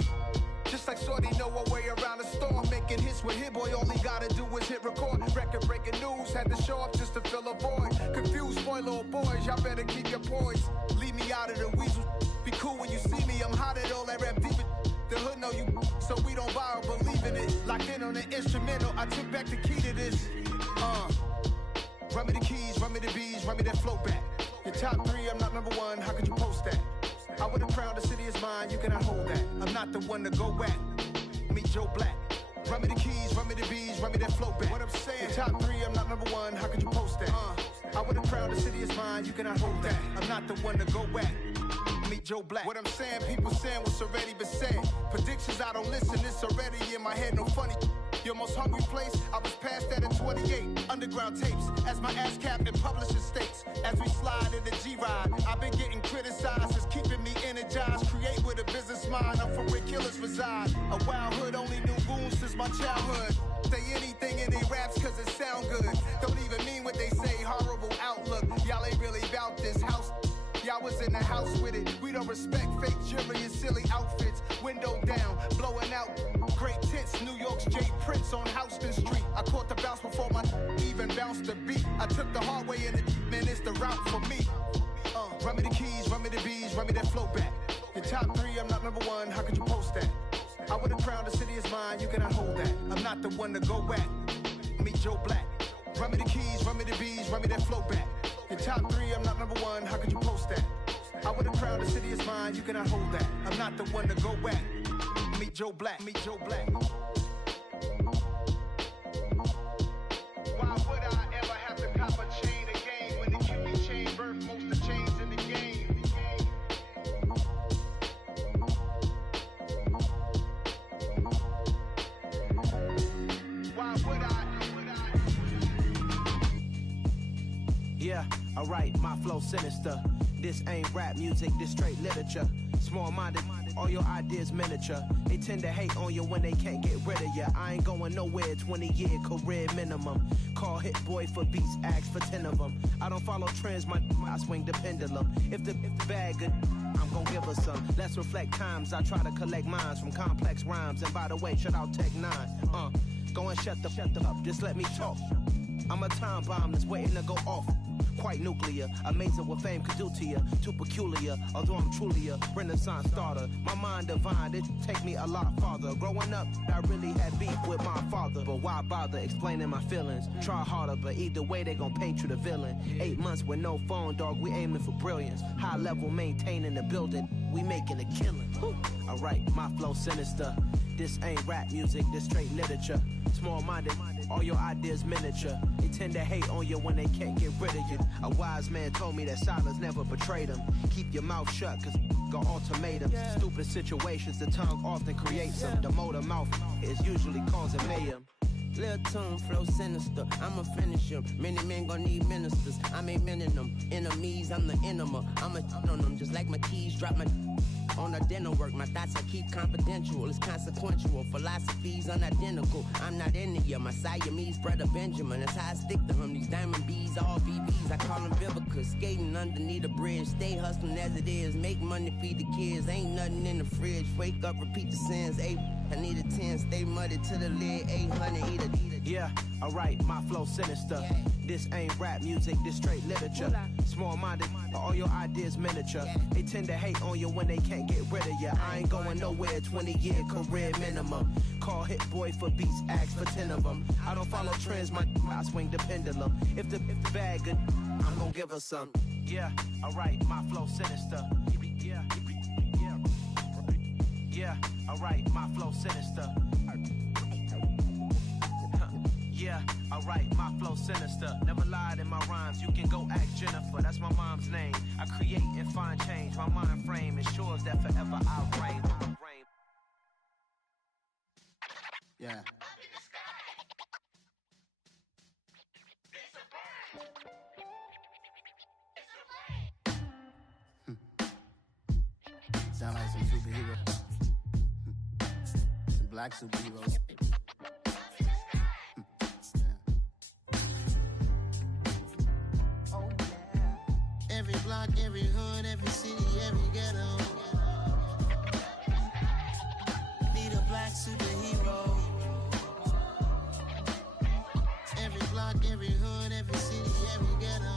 Just like Shorty know her way around the storm. Making hits with Hit Boy, all he gotta do is hit record. Record breaking news, had to show up just to fill a void. Confused boy, little boys, y'all better keep your poise. Leave me out of the weasel. Be cool when you see me, I'm hot at all that rap deep. The hood know you, so we don't buy or believe in it. Locked in on the instrumental, I took back the key to this. Run me the keys, run me the bees, run me that flow back. Your top 3, I'm not number 1, how could you post that? I would've crowned the city is mine, you cannot hold that. I'm not the one to go back. Meet Joe Black. Run me the keys, run me the bees, run me that flow back. What I'm saying, your top 3, I'm not number 1, how could you post that? I would've crowned the city is mine, you cannot hold that. I'm not the one to go back. Meet Joe Black. What I'm saying, people saying what's already been said. Predictions, I don't listen, it's already in my head, no funny. Your most hungry place, I was past that in 28. Underground tapes, as my ass capped in publishing states. As we slide in the G-Ride, I've been getting criticized, it's keeping me energized. Create with a business mind, I'm from where killers reside. A wild hood, only knew goons since my childhood. Say anything in their raps cause it sound good. Don't even mean what they say, horrible outlook. Y'all ain't really about this house. Y'all was in the house with it. We don't respect fake jewelry and silly outfits. Window down, blowing out. Great tits, New York's J. Prince on Houston Street. I caught the bounce before my even bounced the beat. I took the hard way in it, man, it's the route for me. Run me the keys, run me the bees, run me that flow back. Your top 3, I'm not number 1, how could you post that? I would've crowned the city is mine, you cannot hold that. I'm not the one to go back. Meet Joe Black. Run me the keys, run me the bees, run me that flow back. Your top 3, I'm not number 1, how could you post that? I would've crowned the city is mine, you cannot hold that. I'm not the one to go back. Meet Joe Black, meet Joe Black. Why would I ever have to cop a chain again when the Cupid chain birth most of chains in the game? Why would I? Yeah, alright, my flow sinister. This ain't rap music, this straight literature. Small-minded, all your ideas miniature. They tend to hate on you when they can't get rid of you. I ain't going nowhere, 20-year career minimum. Call Hit Boy for beats, ask for 10 of them. I don't follow trends, I swing the pendulum. If the bag good, I'm gon' give her some. Let's reflect times, I try to collect minds from complex rhymes. And by the way, shout out Tech 9. Go and shut the up, just let me talk. I'm a time bomb that's waiting to go off. Quite nuclear, amazing what fame could do to you. Too peculiar, although I'm truly a renaissance starter. My mind divine, it take me a lot farther. Growing up, I really had beef with my father. But why bother explaining my feelings? Try harder, but either way they gon' paint you the villain. 8 months with no phone, dog, we aiming for brilliance. High level maintaining the building, we making a killing. Alright, my flow sinister. This ain't rap music, this straight literature. Small-minded, all your ideas miniature. They tend to hate on you when they can't get rid of you. A wise man told me that silence never betrayed him. Keep your mouth shut, cause got ultimatums. Stupid situations, the tongue often creates them. The motor mouth is usually causing mayhem. Lil' tune, flow sinister, I'ma finish him. Many men gon' need ministers, I'm aiming them. Enemies, I'm the enema. I'ma on them, just like my keys, drop my on the dental work. My thoughts I keep confidential, it's consequential. Philosophies unidentical, I'm not into you. My Siamese brother Benjamin, that's how I stick to him. These diamond bees, all BBs, I call them Vivica. Skating underneath a bridge, stay hustling as it is. Make money, feed the kids, ain't nothing in the fridge. Wake up, repeat the sins, I need a 10, stay muddy to the lid, 800, eat a. Yeah, alright, my flow sinister. This ain't rap music, this straight literature. Small-minded, all your ideas miniature. They tend to hate on you when they can't get rid of you. I ain't going nowhere, 20-year career minimum. Call Hit Boy for beats, ask for 10 of them. I don't follow trends, I swing the pendulum. If the bag good, I'm gon' give her some. Yeah, alright, my flow sinister. Yeah, alright, my flow sinister. Yeah, alright, my flow sinister. Never lied in my rhymes, you can go ask Jennifer. That's my mom's name. I create and find change. My mind frame ensures that forever I reign. Yeah. like some superheroes. Some black superheroes. Oh, yeah. Every block, every hood, every city, every ghetto. Need a black superhero. Every block, every hood, every city, every ghetto.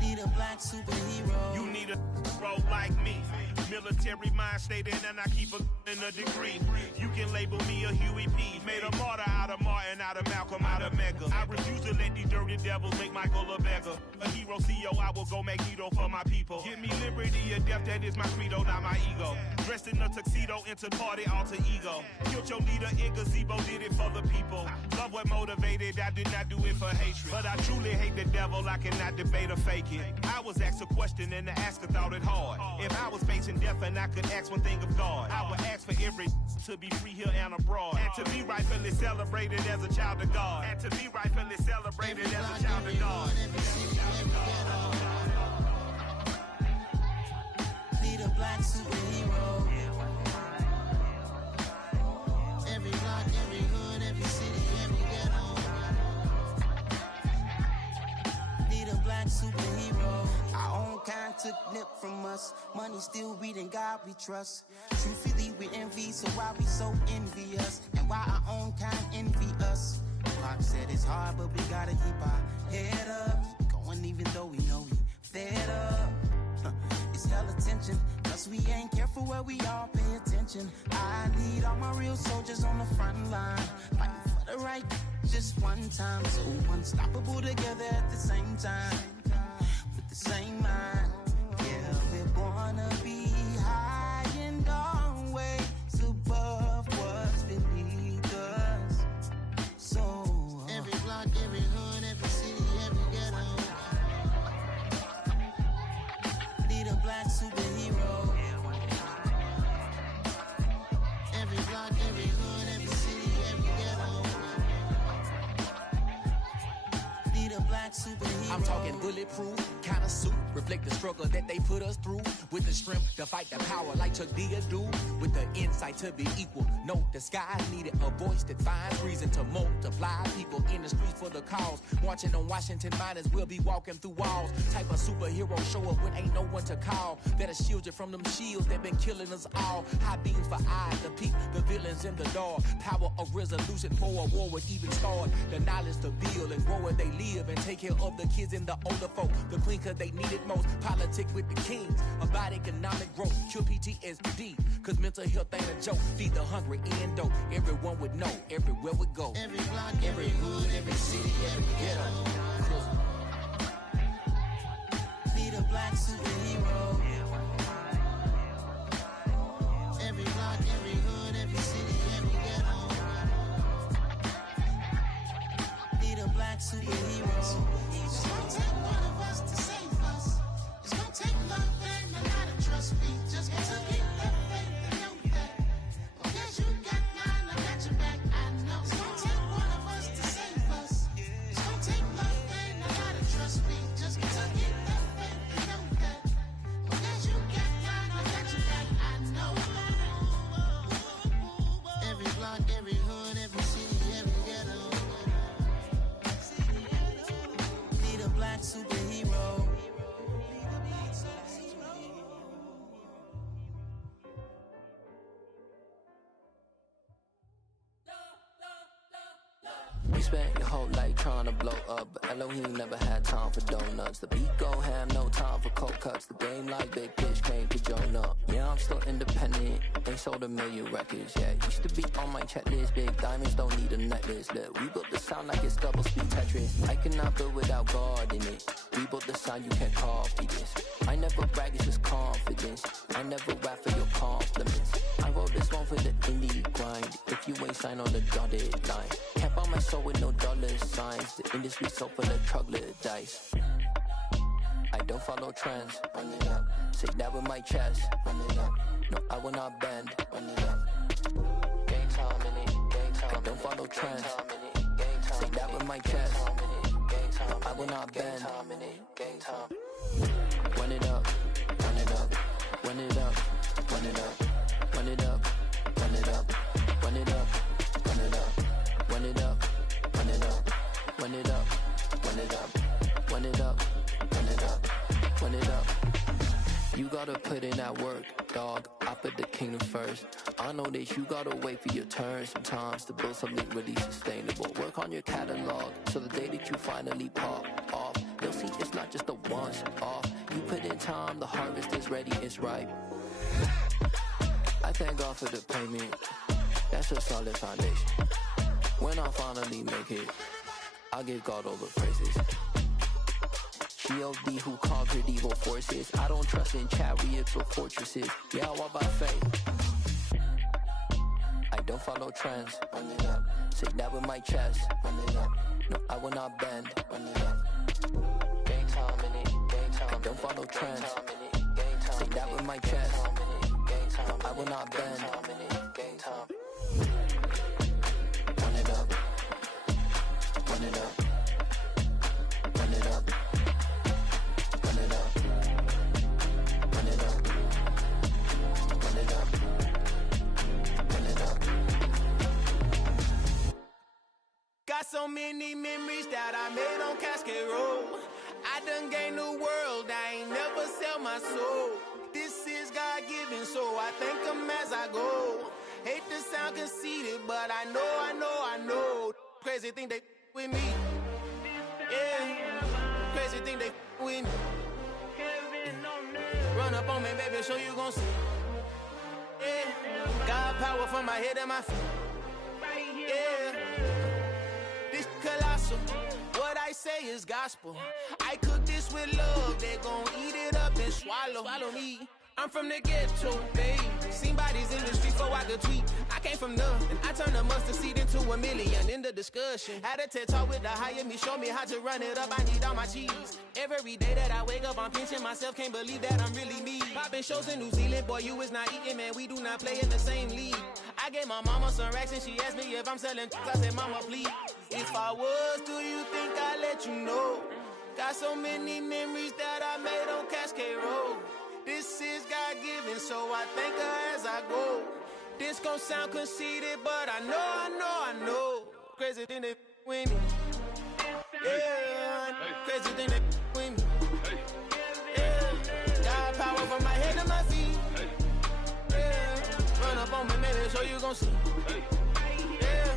Need a black superhero. You need a bro like me. Military mind stated, and I keep in a degree. You can label me a Huey P. Made a martyr out of Martin, out of Malcolm, out of Mega. I refuse to let these dirty devils make Michael a beggar. A hero CEO, I will go Magneto for my people. Give me liberty or death, that is my credo, not my ego. Dressed in a tuxedo, into party alter ego. Killed your leader in gazebo, did it for the people. Love what motivated, I did not do it for hatred. But I truly hate the devil, I cannot debate or fake it. I was asked a question and the asker thought it hard. If I was facing death and I could ask one thing of God, I would ask for every to be free here and abroad, and to be rightfully celebrated as a child of God, and to be rightfully celebrated as a child of God. Need a black superhero. Every block, every hood, every city, every ghetto. Need a black superhero. Our own kind took nip from us. Money still reading God we trust. Truthfully we envy, so why we so envious? And why our own kind envy us? Pac said it's hard, but we gotta keep our head up. Going even though we know we fed up. It's hella tension, cause we ain't careful where we all pay attention. I need all my real soldiers on the front line, fighting for the right just one time. So unstoppable together at the same time, with the same mind. Yeah, we're born to be high and always above what's beneath us. So every block, every hood, every city, every ghetto. Need a black superhero. Every block, every hood, every city, every ghetto. Need a black superhero. I'm talking bulletproof kind of suit, reflect the struggle that they put us through, with the strength to fight the power like Chuck D do, with the insight to be equal. No disguise needed, a voice that finds reason to multiply. People in the streets for the cause, marching on Washington miners will be walking through walls. Type of superhero show up when ain't no one to call, that'll shield you from them shields that been killing us all. High beams for eyes to peep the villains in the dark. Power of resolution for a war would even start. The knowledge to build and grow where they live and take care of the kids and the older folk. The queen cause they need it most. Politics with the kings about economic growth. Cure PTSD cause mental health ain't a joke. Feed the hungry and dope. Everyone would know everywhere we go. Every block, every hood, every city, every ghetto. Need a black superhero. Every block, every hood, every city, every ghetto. Need a black superhero. It's gonna take one of us to save us. It's gonna take love and a lot of trust. We just got to keep that faith and know that. Because you got mine, I got your back, I know. It's gonna take one of us to save us. It's gonna take love and a lot of trust. We just got to keep that faith and know that. Because you got mine, I got your back, I know. Every block, every hood, every city, every ghetto. Need a black superhero. You spent your whole life trying to blow up, but Elohim never had time for donuts. The beat go ham, no time for cold cuts. The game like big bitch came to Jonah. Yeah, I'm still independent, ain't sold 1 million records. Yeah, used to be on my checklist. Big diamonds don't need a necklace. Look, we built the sound like it's double speed Tetris. I cannot build without God in it. We built the sound, you can't copy this. I never brag, it's just confidence. I never rap for your compliments. I wrote this one for the indie grind. If you ain't signed on the dotted line, can't buy my soul with no dollar signs. The industry so full of troglodytes. I don't follow trends. Run it up. Say that with my chest. Run it up. No, I will not bend. Run it up. Gang time in it. Gang time. I don't follow trends. Say that with my chest. No, I will not bend. Gang time. Run it up. Run run it up, run it up, run it up, run it up, run it up, run it up, run it up, run it up, run it up, run it up, run it up, run it up, run it up. You gotta put in that work, dog. I put the kingdom first. I know that you gotta wait for your turn sometimes to build something really sustainable. Work on your catalog, so the day that you finally pop off, you'll see it's not just a once off. You put in time, the harvest is ready, it's ripe. I thank God for the payment. That's a solid foundation. When I finally make it, I give God all the praises. G.O.D. who conquered evil forces. I don't trust in chariots or fortresses. Yeah, I walk by faith. I don't follow trends. Run it up. Say that with my chest. Run it up. No, I will not bend. Run it up. Game time in it. Game time. I don't follow trends. Say that with my chest. No, I will not bend. Game time. Run it up. Run it up. Run it up. Run it up. Run it up. Run it up. Run it up. Got so many memories that I made on Cascade Road. I done gained the world, I ain't never sell my soul. This is God-given, so I thank him as I go. Hate to sound conceited, but I know. Crazy thing they with me. Yeah, crazy thing they with me. Run up on me, baby, so you gon' see. Yeah, God power from my head and my feet. Yeah, this colossal. What I say is gospel. I cook this with love. They gon' eat it up and swallow me. I'm from the ghetto, babe. Seen bodies in the street before I could tweet. I came from nothing. I turned a mustard seed into a million. In the discussion, had a TED talk with the higher me. Show me how to run it up. I need all my cheese. Every day that I wake up, I'm pinching myself. Can't believe that I'm really me. Popping shows in New Zealand, boy, you is not eating, man. We do not play in the same league. I gave my mama some racks and she asked me if I'm selling. I said, mama, please. If I was, do you think I'd let you know? Got so many memories that I made on Cascade Road. This is God-given, so I thank her as I go. This gon' sound conceited, but I know. Crazy thing they with me. Yeah, crazy thing they with me. Yeah, got power from my head to my feet. Yeah, run up on me, maybe, so you gon' see. Yeah.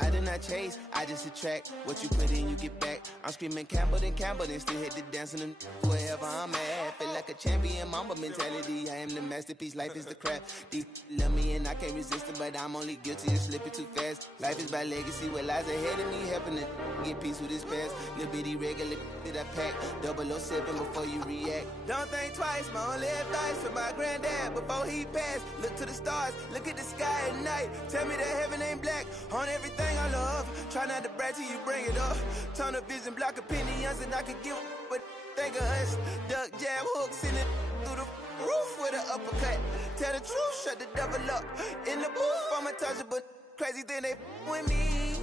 I did not chase, I just attract. What you put in, you get back. I'm screaming Campbell, then still hit the dancing and wherever I'm at. Feel like a champion, mamba mentality. I am the masterpiece, life is the crap. Deep love me and I can't resist it, but I'm only guilty of slipping too fast. Life is by legacy, what lies ahead of me, helping to get peace with this past. Little bitty regular that I pack, 007 before you react. Don't think twice, my only advice for my granddad before he passed. Look to the stars, look at the sky at night. Tell me that heaven ain't black on everything I love. Try not to brag till you bring it up. Tunnel vision, block opinions, and I could give but think of us. Duck jab hooks in it through the roof with an uppercut. Tell the truth, shut the devil up. In the booth, I'm untouchable. Crazy thing they with me.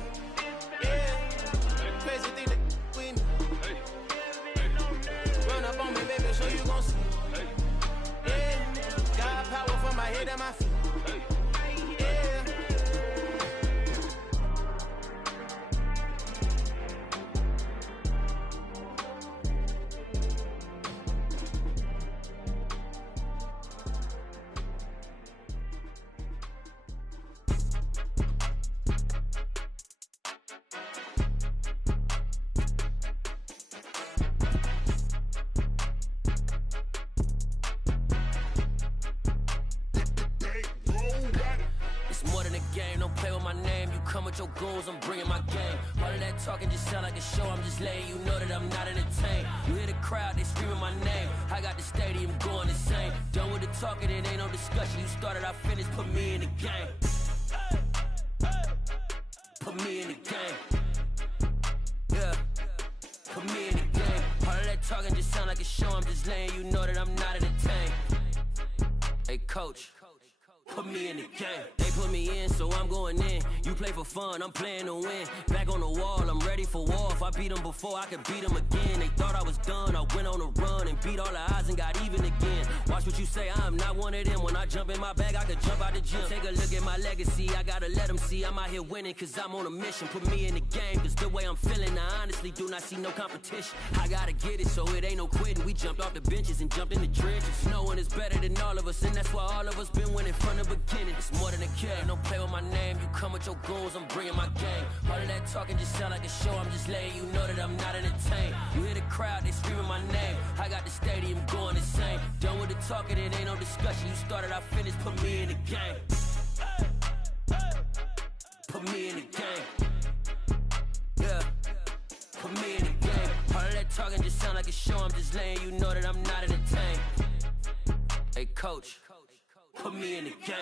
Yeah, crazy thing they with me. Run up on me, baby, so you gon' see. Yeah, got power from my head and my feet. Yeah. Your goals, I'm bringing my game. All of that talking just sound like a show. I'm just letting you know that I'm not entertained. You hear the crowd, they screaming my name. I got the stadium going insane. Done with the talking, it ain't no discussion. You started, I finished, put me in the game. Put me in the game. Yeah, put me in the game. All of that talking just sound like a show. I'm just letting you know that I'm not entertained. Hey, coach. Put me in the game. They put me in, so I'm going in. You play for fun, I'm playing to win. Back on the wall, I'm ready for war. If I beat them before, I could beat them again. They thought I was done, I went on a run and beat all the odds and got even again. Watch what you say, I'm not one of them. When I jump in my bag, I could jump out the gym. Take a look at my legacy, I gotta let them see I'm out here winning, cause I'm on a mission. Put me in the game, cause the way I'm feeling, I honestly do not see no competition. I gotta get it, so it ain't no quitting. We jumped off the benches and jumped in the trenches. No one is better than all of us, and that's why all of us been winning from the beginning. It's more than a kill, don't play with my name. You come with your goons, I'm bringing my game. All of that talking just sound like a show, I'm just letting you know that I'm not entertained. You hear the crowd, they screaming my name. I got the stadium going insane. Done with the talking, it ain't no discussion. You started, I finished, put me in the game. Put me in the game. Yeah, put me in the game. All of that talking just sound like a show, I'm just letting you know that I'm not entertained. Hey coach, put me in the game.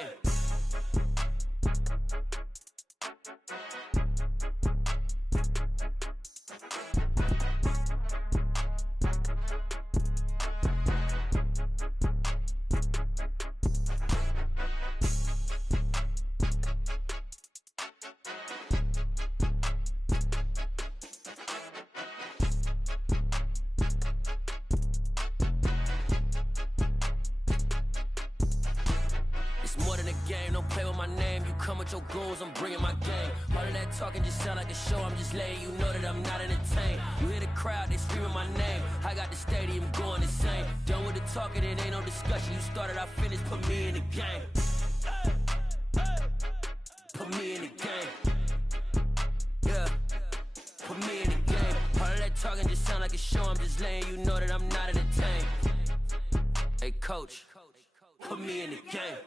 Your goals, I'm bringing my game. All of that talking just sound like a show, I'm just letting you know that I'm not entertained. You hear the crowd, they screaming my name. I got the stadium going insane. Done with the talking, it ain't no discussion. You started, I finished, put me in the game. Put me in the game. Yeah, put me in the game. All of that talking just sound like a show, I'm just letting you know that I'm not entertained. Hey coach, put me in the game.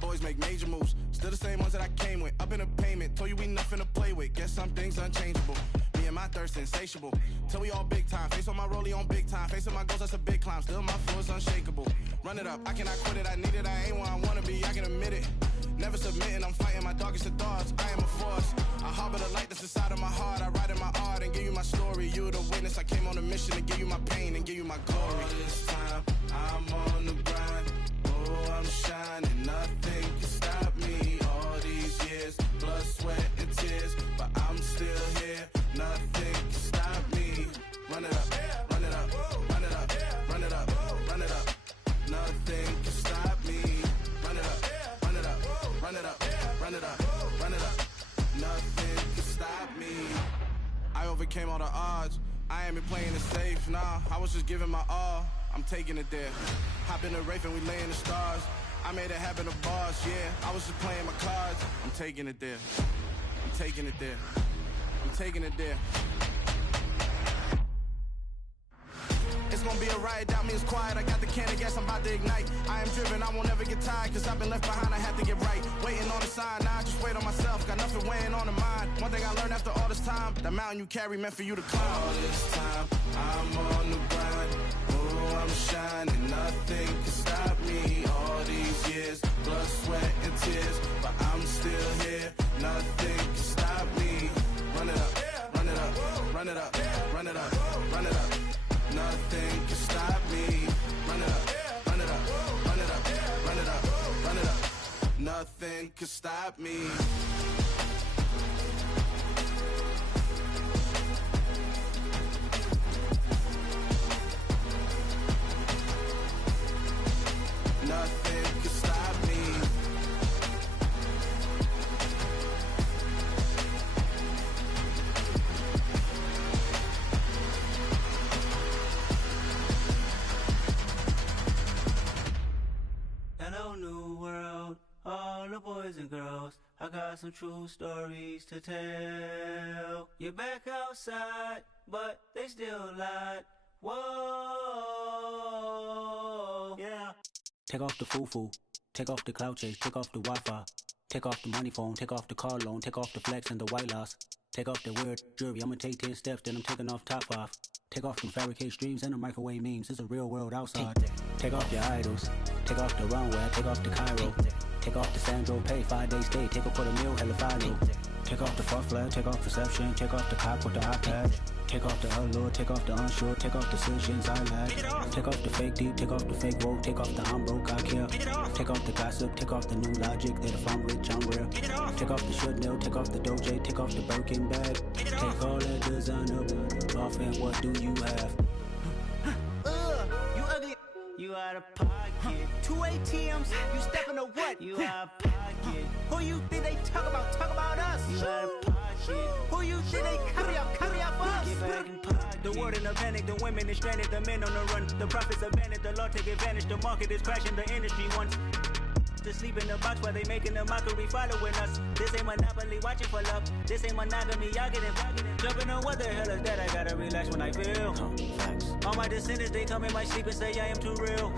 Boys make major moves, still the same ones that I came with. Up in a payment, told you we nothing to play with. Guess some things unchangeable. Me and my thirst insatiable. Till we all big time. Face on my rollie on big time. Facing my goals, that's a big climb. Still my flow is unshakable. Run it up, I cannot quit it. I need it, I ain't where I wanna be. I can admit it. Never submitting, I'm fighting my darkest of thoughts. I am a force. I harbor the light that's inside of my heart. I write in my art and give you my story. You the witness. I came on a mission to give you my pain and give you my glory. All this time, I'm on the grind. Oh, I'm shining, nothing can stop me. All these years, blood, sweat, and tears, but I'm still here. Nothing can stop me. Run it up, run it up, run it up, run it up, run it up. Nothing can stop me. Run it up, run it up, run it up, run it up, run it up. Nothing can stop me. I overcame all the odds. I ain't been playing it safe, nah. I was just giving my all. I'm taking it there. Hop in the Wraith and we lay in the stars. I made it happen to bars, yeah. I was just playing my cards. I'm taking it there. I'm taking it there. I'm taking it there. It's gonna be a riot, doubt me it's quiet. I got the can of gas, I'm about to ignite. I am driven, I won't ever get tired, cause I've been left behind, I have to get right. Waiting on the sign, now I just wait on myself. Got nothing weighing on the mind. One thing I learned after all this time, that mountain you carry meant for you to climb. All this time, I'm on the grind. Oh, I'm shining, nothing can stop me. All these years, blood, sweat, and tears, but I'm still here. Nothing can stop me. Run it up, run it up, run it up, run it up, run it up. Nothing can stop me. Run it up, run it up, run it up, run it up, run it up. Nothing can stop me. Nothing can stop me. Hello, new world, all the boys and girls. I got some true stories to tell. You're back outside, but they still lied. Whoa, yeah. Take off the foo-foo, take off the cloud chase, take off the Wi-Fi, take off the money phone, take off the car loan, take off the flex and the white loss, take off the weird jewelry. I'ma take 10 steps, then I'm taking off top 5. Take off them fabricated streams and the microwave memes. It's a real world outside. Take off your idols, take off the runway, take off the Cairo. Take off the Sandro pay, 5-day stay, take a $250,000, hella follow. Take off the fuck flag, take off reception, take off the cop with the iPad. Take off the allure, take off the unsure, take off decisions I lack. Take off the fake deep, take off the fake woke, take off the I'm broke, I care. Take off the gossip, take off the new logic that if I'm rich, I'm real. Take off the Chanel, take off the Doja, take off the Birkin bag. Take all that designer off and what do you have? You ugly. You out of pocket. 2 ATMs, you stepping to what? You out of pocket. Who you think they talk about? Talk about us. You out of pocket. Who you think they carry up us? Get back in pocket. The world in a panic, the women is stranded, the men on the run. The profits abandoned, the law take advantage. The market is crashing, the industry wants to sleep in the box while they making a mockery following us. This ain't Monopoly, watching for love. This ain't monogamy, y'all getting jumping on what the hell is that? I gotta relax when I feel. All my descendants, they come in my sleep and say I am too real.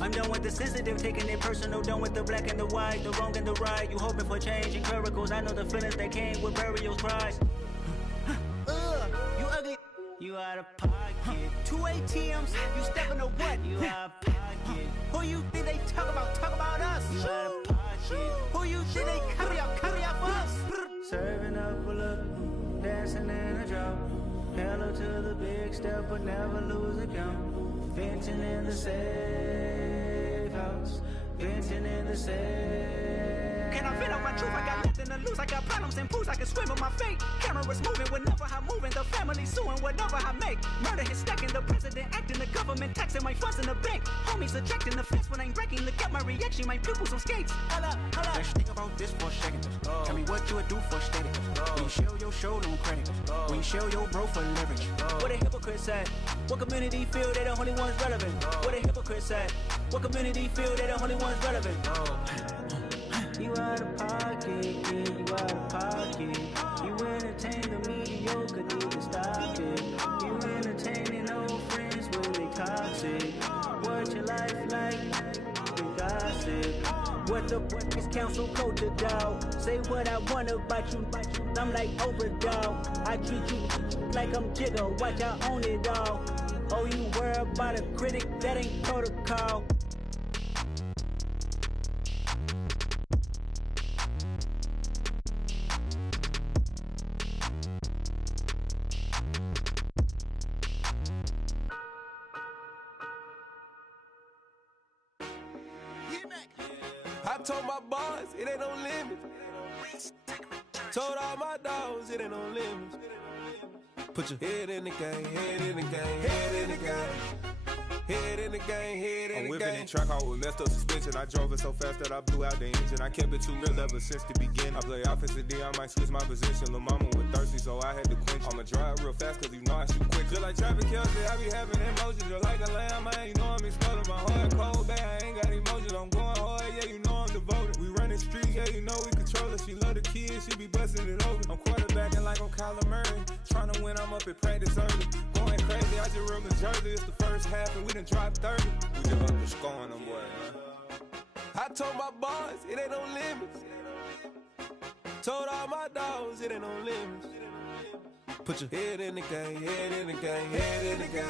I'm done with the sensitive, taking it personal. Done with the black and the white, the wrong and the right. You hoping for change and miracles. I know the feelings that came with burial cries. You ugly. You out of pocket. 2 ATMs, you stepping to what? You out of pocket. Who you think they talk about? Talk about us. You out of pocket. Who you think they carry up us? Serving up a look, dancing in a drop. Hello to the big step, but never lose a count. Venting in the safe house. Venting in the safe. Can I vent out my truth? I got nothing to lose. I got problems and pools. I can swim with my fate. Cameras moving whenever I'm moving. The family suing whatever I make. Murder is stacking. The president acting. The government taxing my funds in the bank. Homies ejecting the fence when I'm breaking. Look at my reaction. My pupils on skates. Holla, holla. Let's think about this for a second. Tell me what you would do for status. When you show your show, no credit. When you show your bro for leverage. What a hypocrite said. What community feel they the only ones relevant? What a hypocrite said. What community feel they the only ones relevant? You out of pocket, yeah, you out of pocket. You entertain the mediocre, need to stop it. You entertaining old friends when they toxic. What your life like? The gossip. What the is council code to dog? Say what I want about you. I'm like overdog. I treat you like I'm Jigga. Watch I own it all. Oh, you worry about a critic? That ain't protocol. I told my boys, it ain't no limits. Told all my dogs, it ain't no limits. Put your head in the game, head in the game, head in the game. Head in the game, head in the game. I'm whipping the track out with messed up suspension. I drove it so fast that I blew out the engine. I kept it too real ever since the beginning. I play offensive D, I might switch my position. Lil' mama was thirsty, so I had to quench. I'ma drive real fast, cause you know I shoot quick. Just like traffic Kelsey, I be having emotions. Just like a lamb, man, you know I'm exploding. My heart cold, bad, I ain't got emotions. I'm going hard, yeah, you know I'm devoted. We running streets, yeah, you know we control it. She love the kids, she be busting it over. I'm quarterbacking like I'm Kyler Murray. Trying to win, I'm up at practice early. Going crazy, I just rub the jersey. It's the first half and we done dropped 30. We just up to scoring them, boy, man. I told my boys, it ain't no limits. Told all my dogs, it ain't no limits. Put your head in the game, head in the game, head in the game.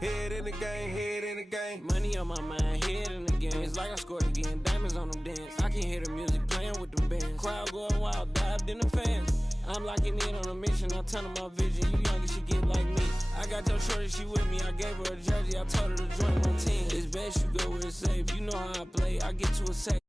Head in the game, head in the game. Money on my mind, head in the game. It's like I scored again, diamonds on them dance. I can hear the music playing with the bands. Crowd going wild, dived in the fans. I'm locking in on a mission, I turn my vision. You young, you should get like me. I got your shorty, she with me. I gave her a jersey, I told her to join my team. It's best you go where it's safe. You know how I play, I get to a safe.